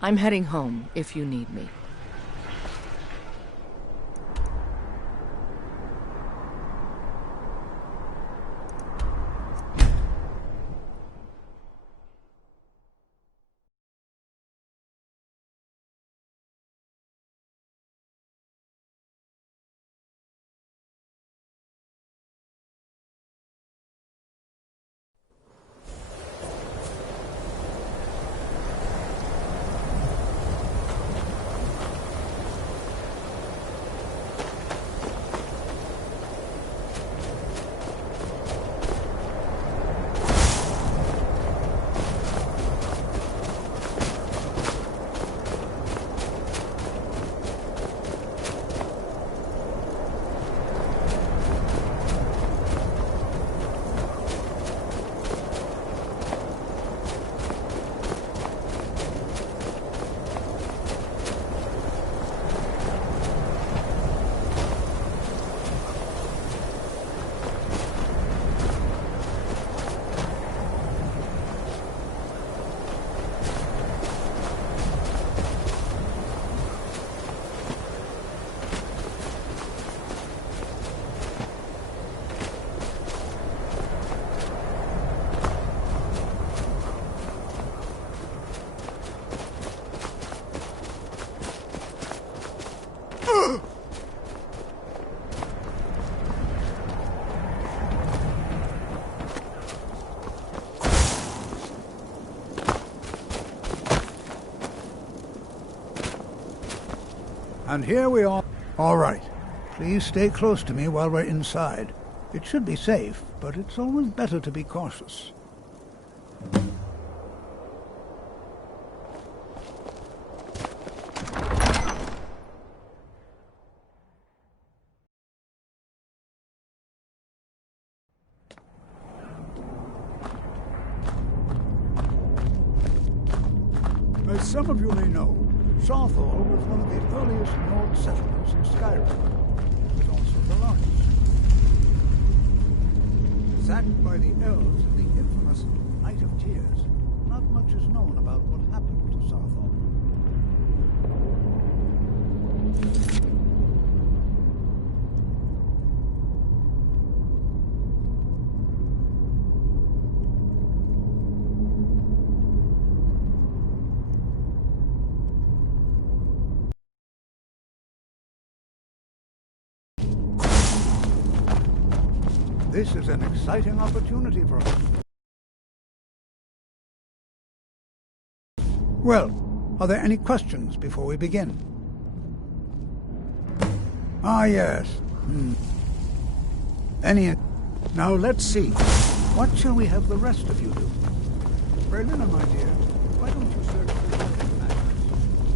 I'm heading home if you need me. And here we are. All right. Please stay close to me while we're inside. It should be safe, but it's always better to be cautious. As some of you may know, Sarthor was one of the earliest Nord settlements in Skyrim. It was also the largest. Sacked by the elves in the infamous Night of Tears, not much is known about what happened to Sarthor. This is an exciting opportunity for us. Well, are there any questions before we begin? Ah, yes. Now let's see. What shall we have the rest of you do? Berliner, my dear, why don't you search for your pet mattress?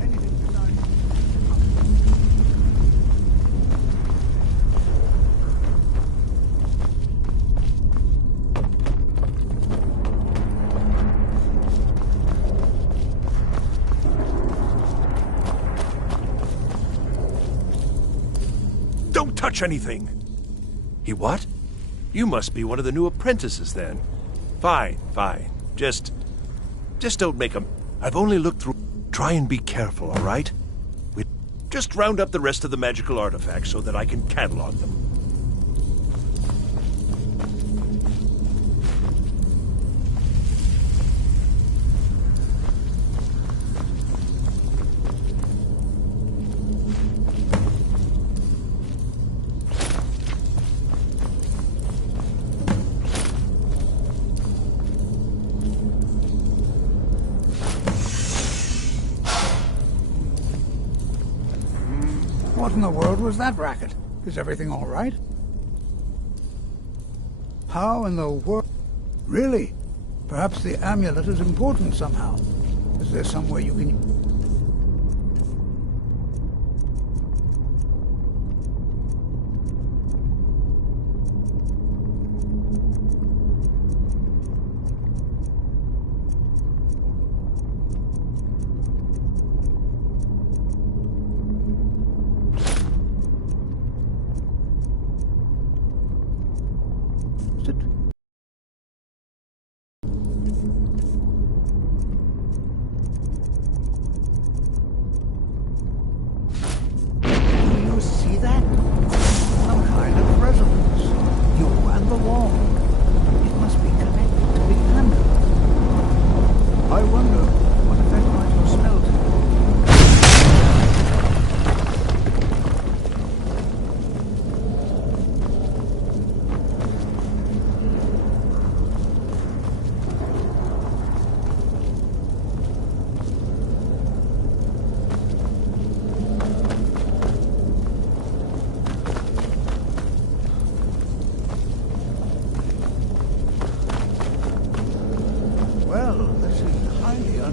Anything besides... Don't touch anything! He what? You must be one of the new apprentices, then. Fine, fine. Just don't make 'em. I've only looked through... Try and be careful, all right? Just round up the rest of the magical artifacts so that I can catalog them. What in the world was that racket? Is everything all right? How in the world... Really? Perhaps the amulet is important somehow. Is there some way you can...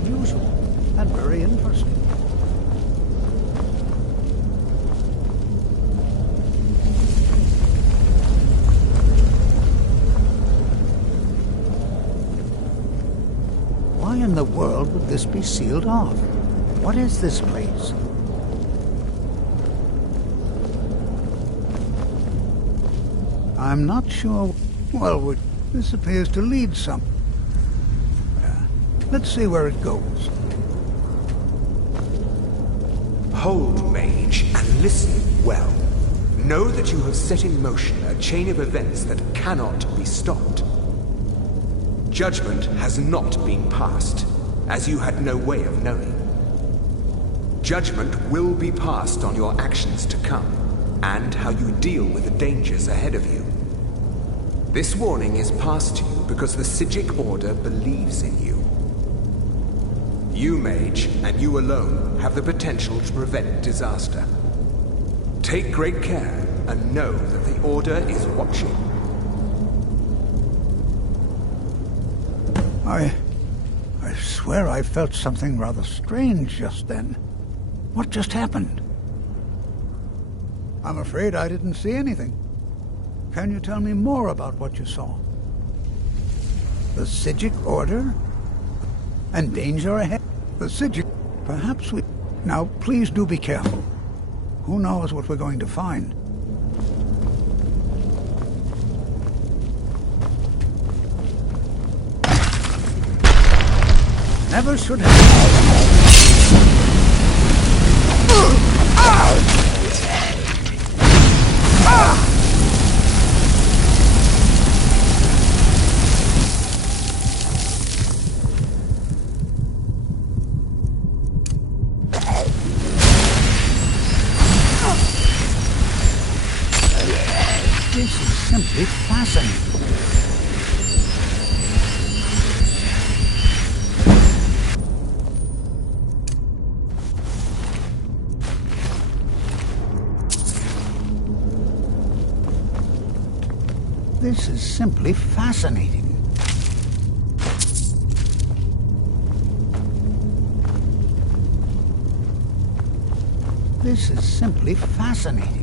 unusual and very interesting. Why in the world would this be sealed off? What is this place? I'm not sure. Well, this appears to lead some. Let's see where it goes. Hold, Mage, and listen well. Know that you have set in motion a chain of events that cannot be stopped. Judgment has not been passed, as you had no way of knowing. Judgment will be passed on your actions to come, and how you deal with the dangers ahead of you. This warning is passed to you because the Psijic Order believes in you. You, Mage, and you alone, have the potential to prevent disaster. Take great care, and know that the Order is watching. I swear I felt something rather strange just then. What just happened? I'm afraid I didn't see anything. Can you tell me more about what you saw? The Psijic Order? And danger ahead? The Psijic... Perhaps we... Now, please do be careful. Who knows what we're going to find? Never should have... This is simply fascinating. This is simply fascinating. This is simply fascinating.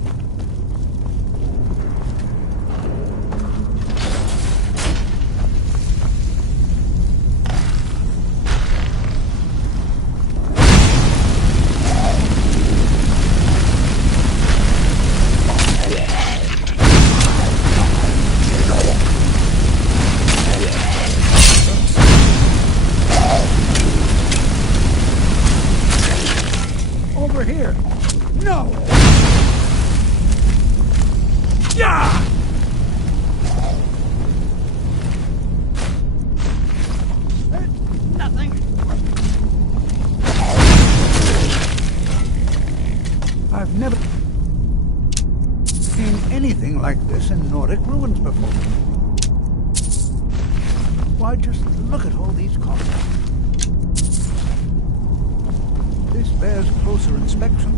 Over here. No! Yeah! Nothing. I've never seen anything like this in Nordic ruins before. Why, just look at all these columns. This bears closer inspection.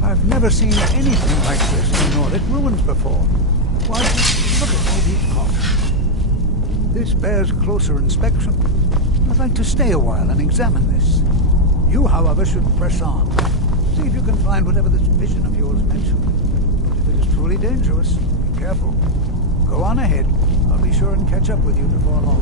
I've never seen anything like this in Nordic ruins before. Why, just look at all these columns. This bears closer inspection. I'd like to stay a while and examine this. You, however, should press on. See if you can find whatever this vision of yours mentioned. If it is truly dangerous, be careful. Go on ahead. I'll be sure and catch up with you before long.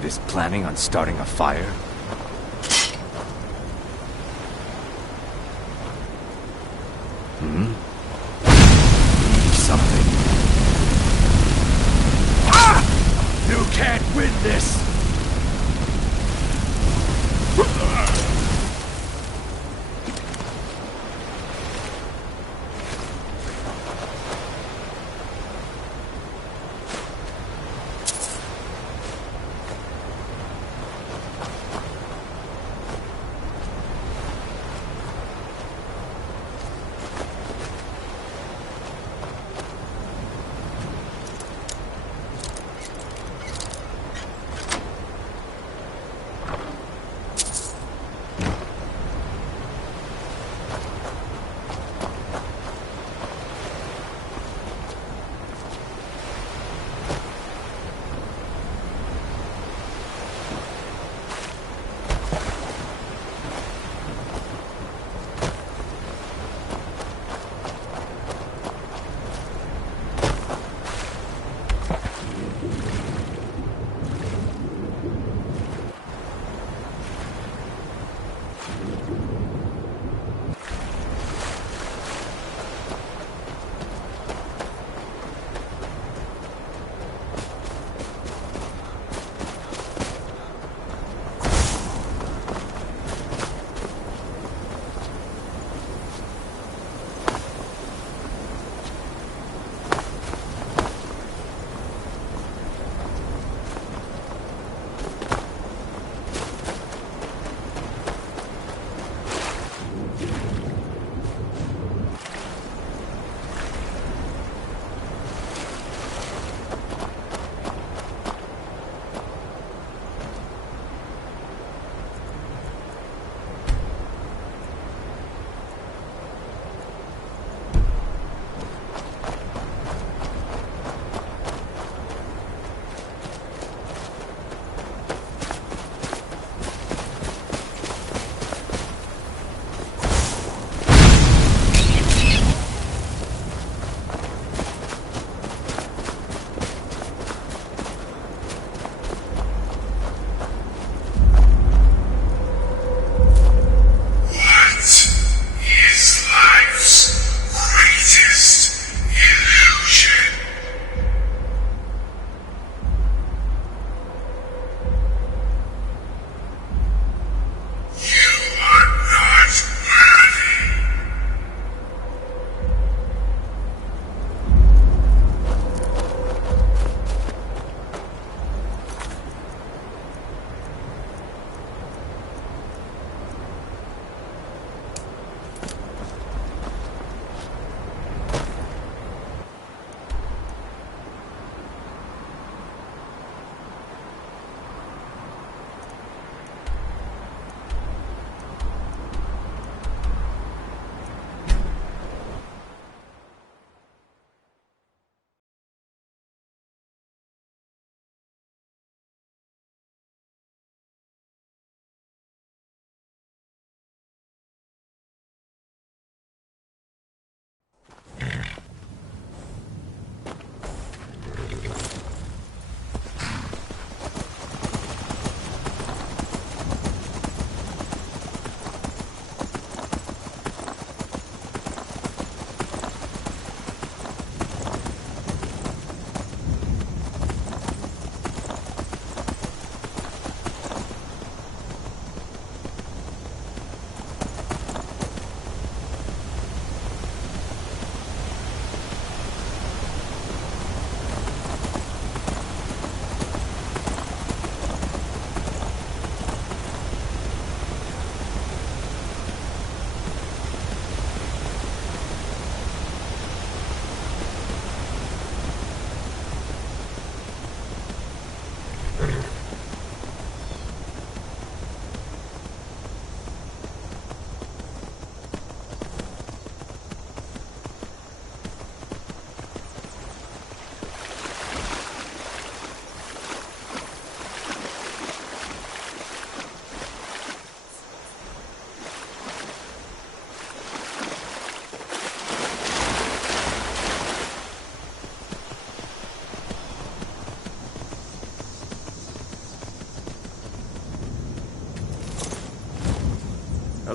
It is planning on starting a fire? Something. Ah! You can't win this!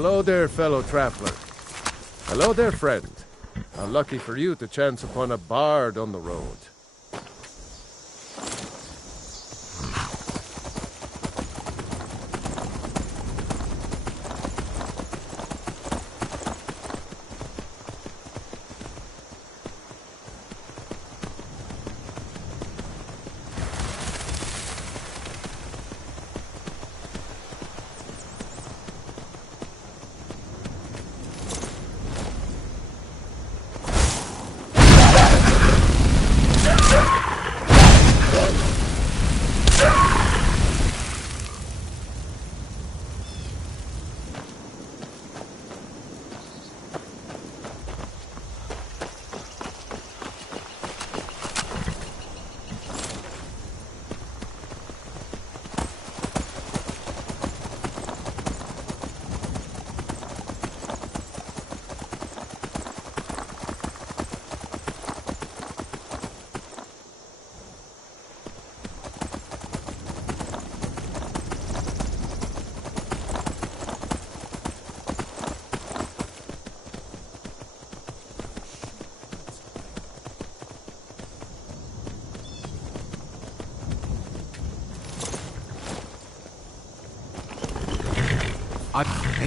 Hello there, fellow traveler. Hello there, friend. How lucky for you to chance upon a bard on the road.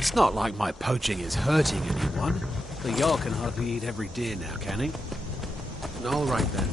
It's not like my poaching is hurting anyone. The Jarl can hardly eat every deer now, can he? All right then.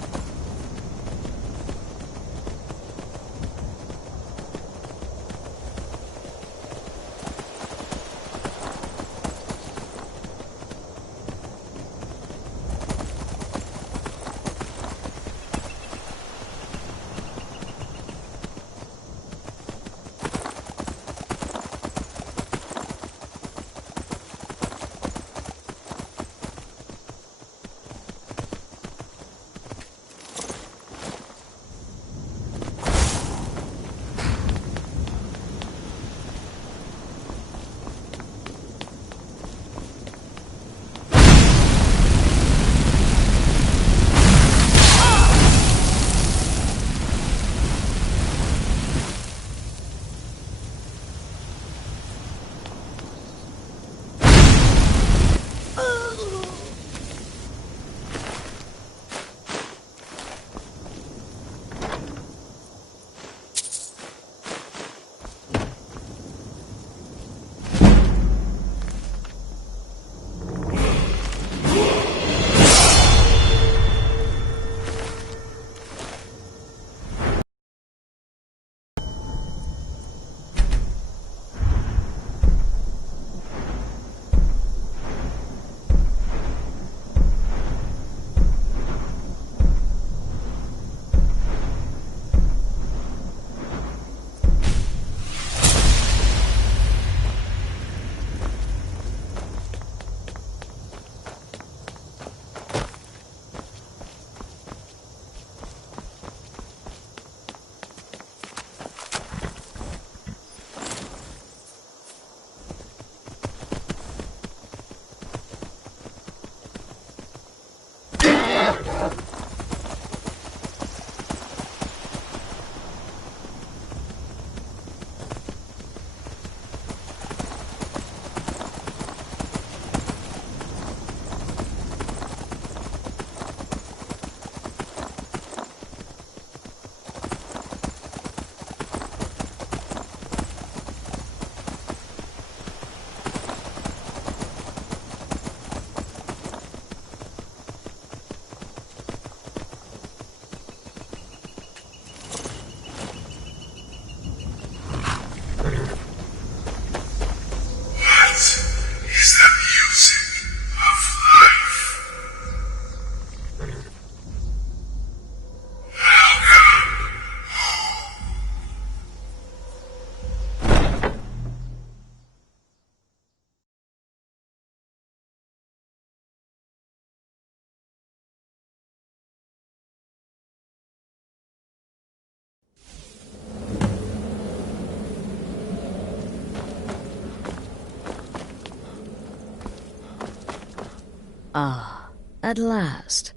Ah, at last.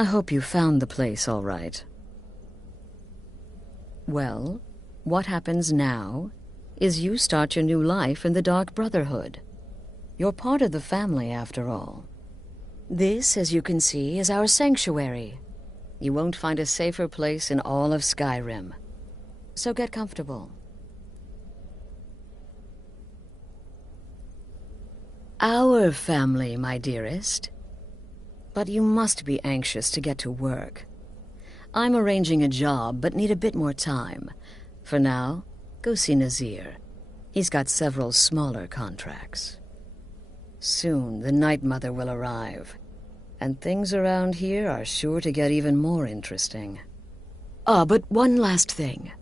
I hope you found the place all right. Well, what happens now is you start your new life in the Dark Brotherhood. You're part of the family, after all. This, as you can see, is our sanctuary. You won't find a safer place in all of Skyrim. So get comfortable. Our family, my dearest. But you must be anxious to get to work. I'm arranging a job, but need a bit more time. For now, go see Nazir. He's got several smaller contracts. Soon, the Night Mother will arrive, and things around here are sure to get even more interesting. But one last thing.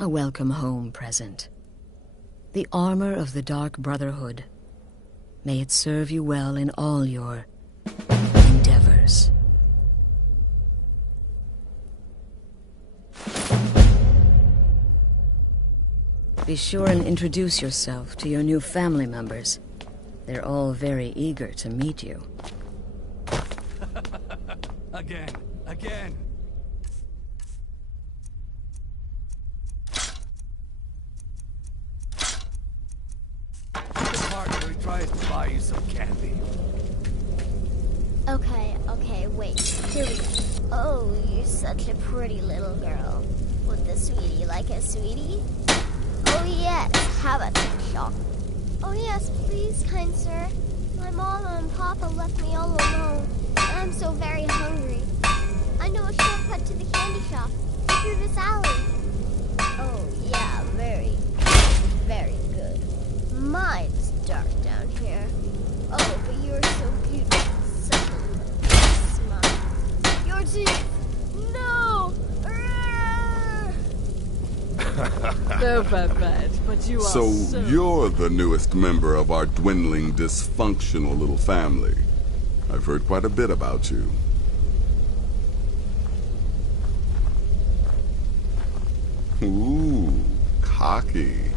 A welcome home present. The armor of the Dark Brotherhood. May it serve you well in all your endeavors. Be sure and introduce yourself to your new family members. They're all very eager to meet you. Again. The part where he tries to buy you some candy. Okay, wait. Here we go. Oh, you're such a pretty little girl. Would the sweetie like a sweetie? Oh yes, have a shop. Oh yes, please, kind sir. My mama and papa left me all alone, and I'm so very hungry. I know a shortcut to the candy shop, through this alley. Oh yeah, very good. Mine's dark down here. Oh, but you're so cute. Such a smile. Your teeth. No! So bad, but you are So you're the newest member of our dwindling, dysfunctional little family. I've heard quite a bit about you. Ooh, cocky.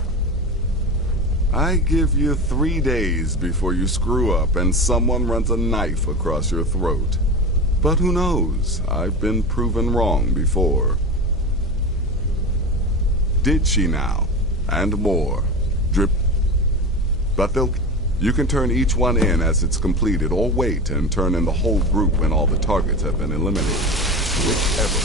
I give you 3 days before you screw up and someone runs a knife across your throat. But who knows? I've been proven wrong before. Did she now? And more. Drip. But you can turn each one in as it's completed, or wait and turn in the whole group when all the targets have been eliminated. Whichever.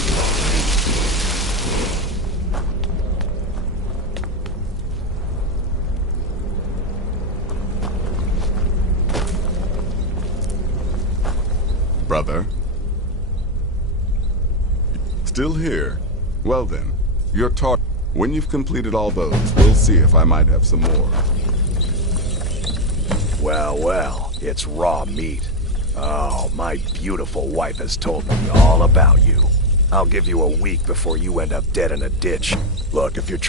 Brother? Still here? Well then, your target. When you've completed all those, we'll see if I might have some more. Well, it's raw meat. Oh, my beautiful wife has told me all about you. I'll give you a week before you end up dead in a ditch. Look, if you're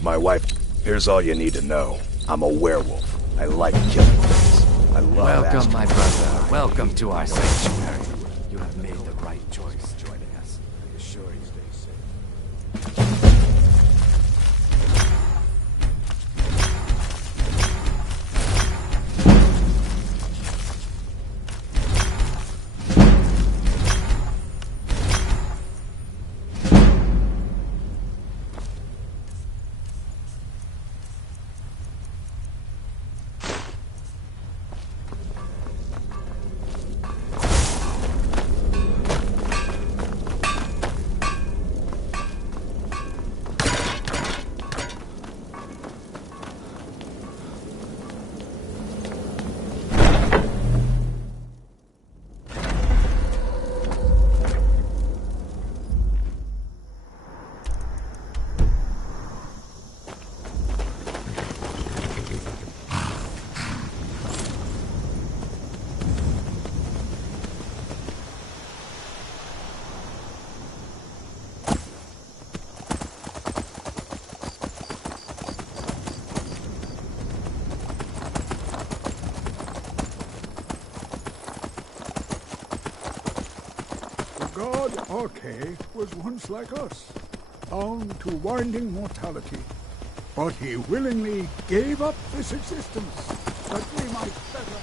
my wife, here's all you need to know. I'm a werewolf. I like killing things. I love Welcome, my brother. Welcome to our sanctuary. You have made the right choice joining us. I assure you, stay safe. God Arche was once like us, bound to winding mortality. But he willingly gave up this existence, that we might better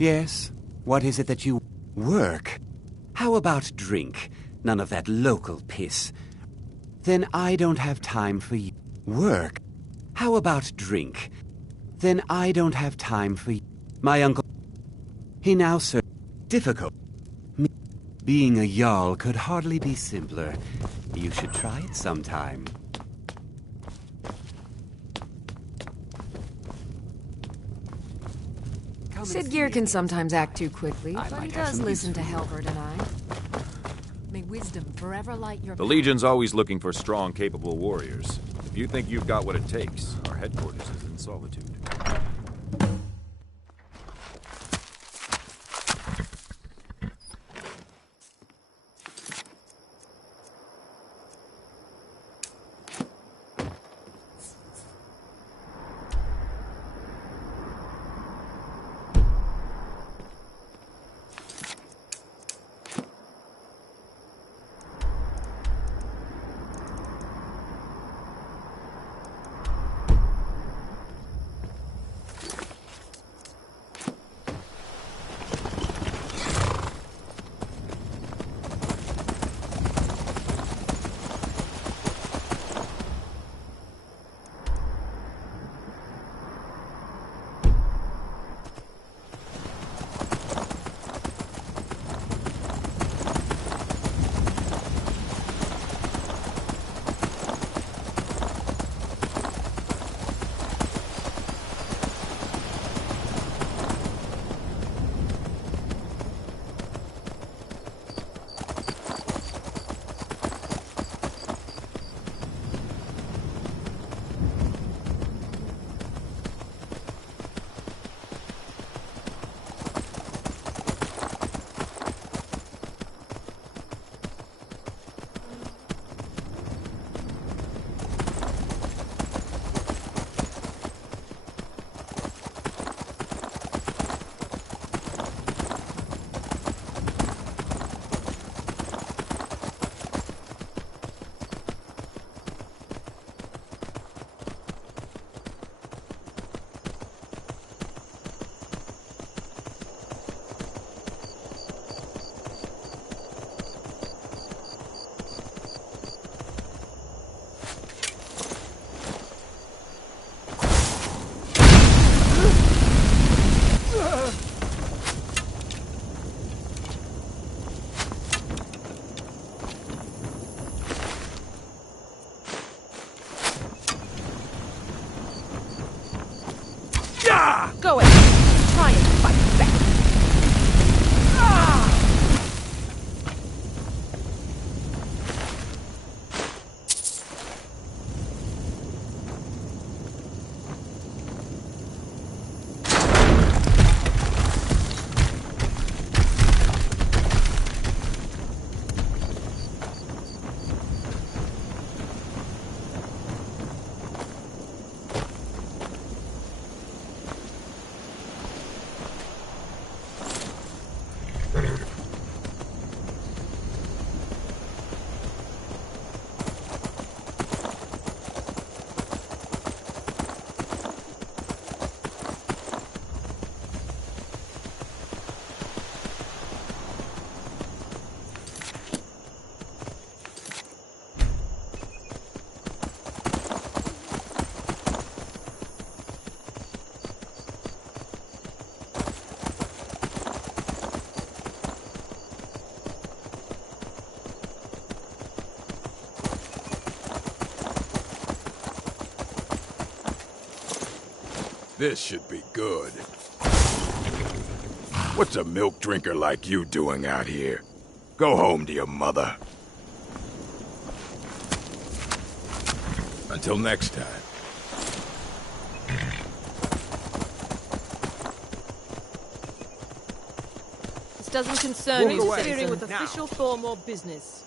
Yes? What is it that you... Work? How about drink? None of that local piss. Then I don't have time for you. Work? How about drink? Then I don't have time for you. My uncle... He now serves... Difficult. Being a Jarl could hardly be simpler. You should try it sometime. Sidgear can sometimes act too quickly, but he does listen to Halbert and I. May wisdom forever light your The Legion's always looking for strong, capable warriors. If you think you've got what it takes, our headquarters is in Solitude. Go ahead. Try and fight back. This should be good. What's a milk drinker like you doing out here? Go home to your mother. Until next time. This doesn't concern you, away. interfering with Now. official form or business.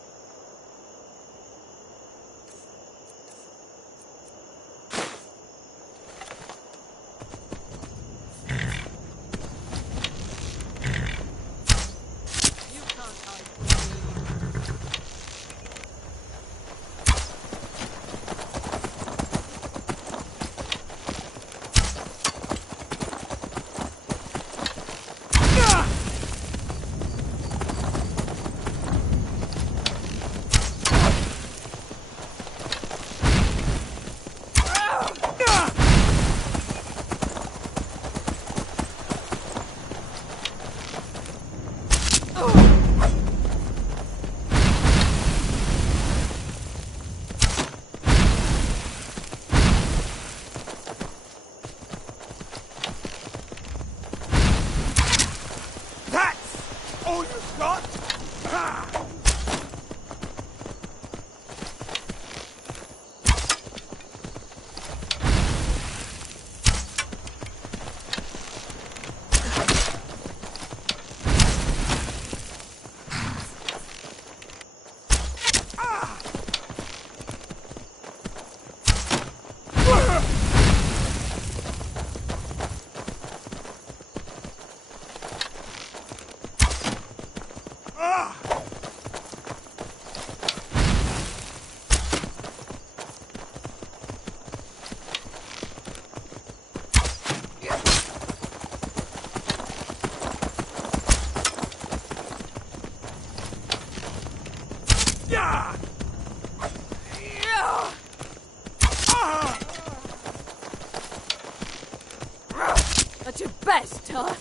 best, huh?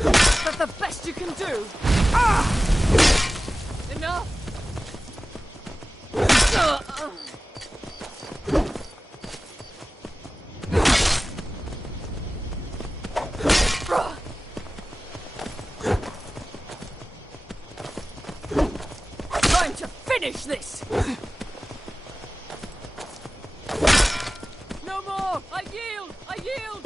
That's the best you can do. Enough. Time to finish this. No more. I yield. I yield.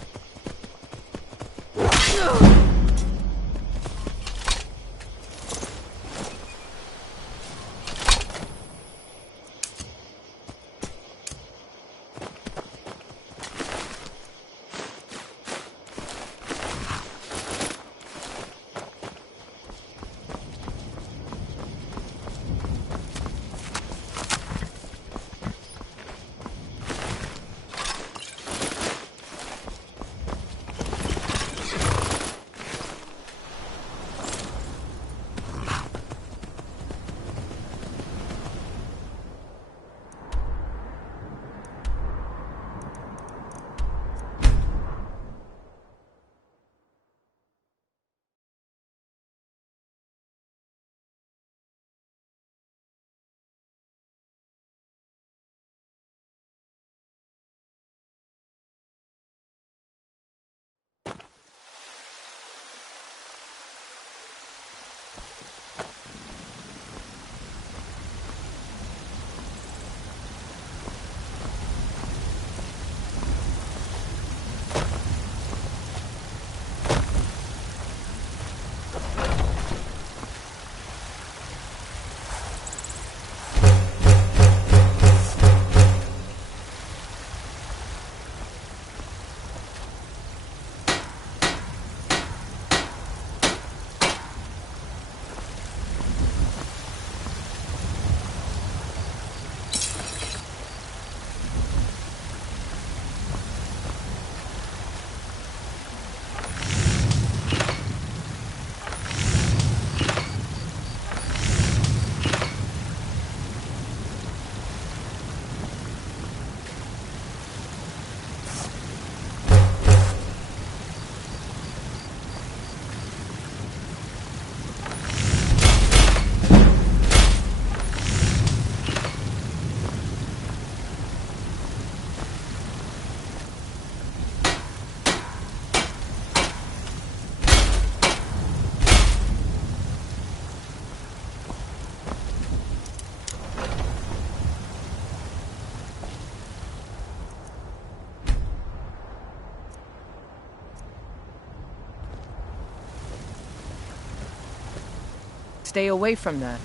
Stay away from that.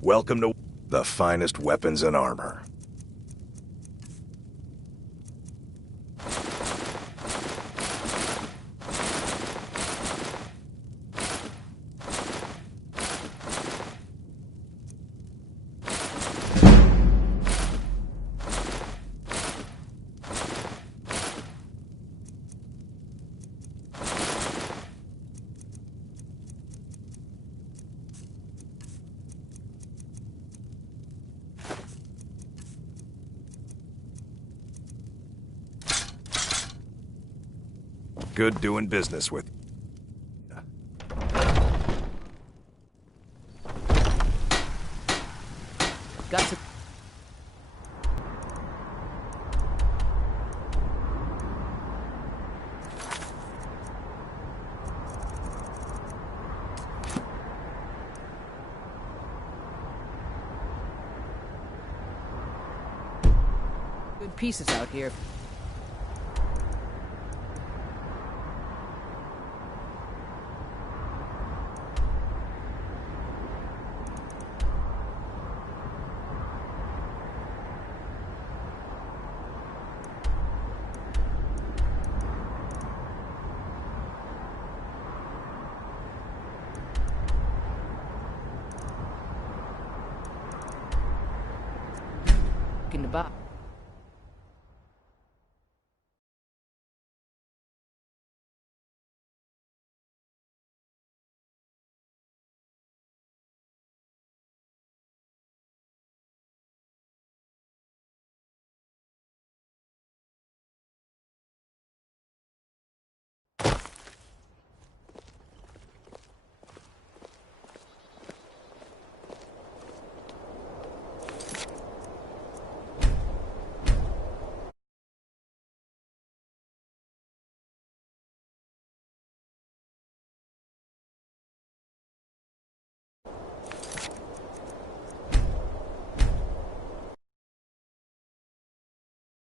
Welcome to the finest weapons and armor. Good doing business with. Got to. Good pieces out here. In the box.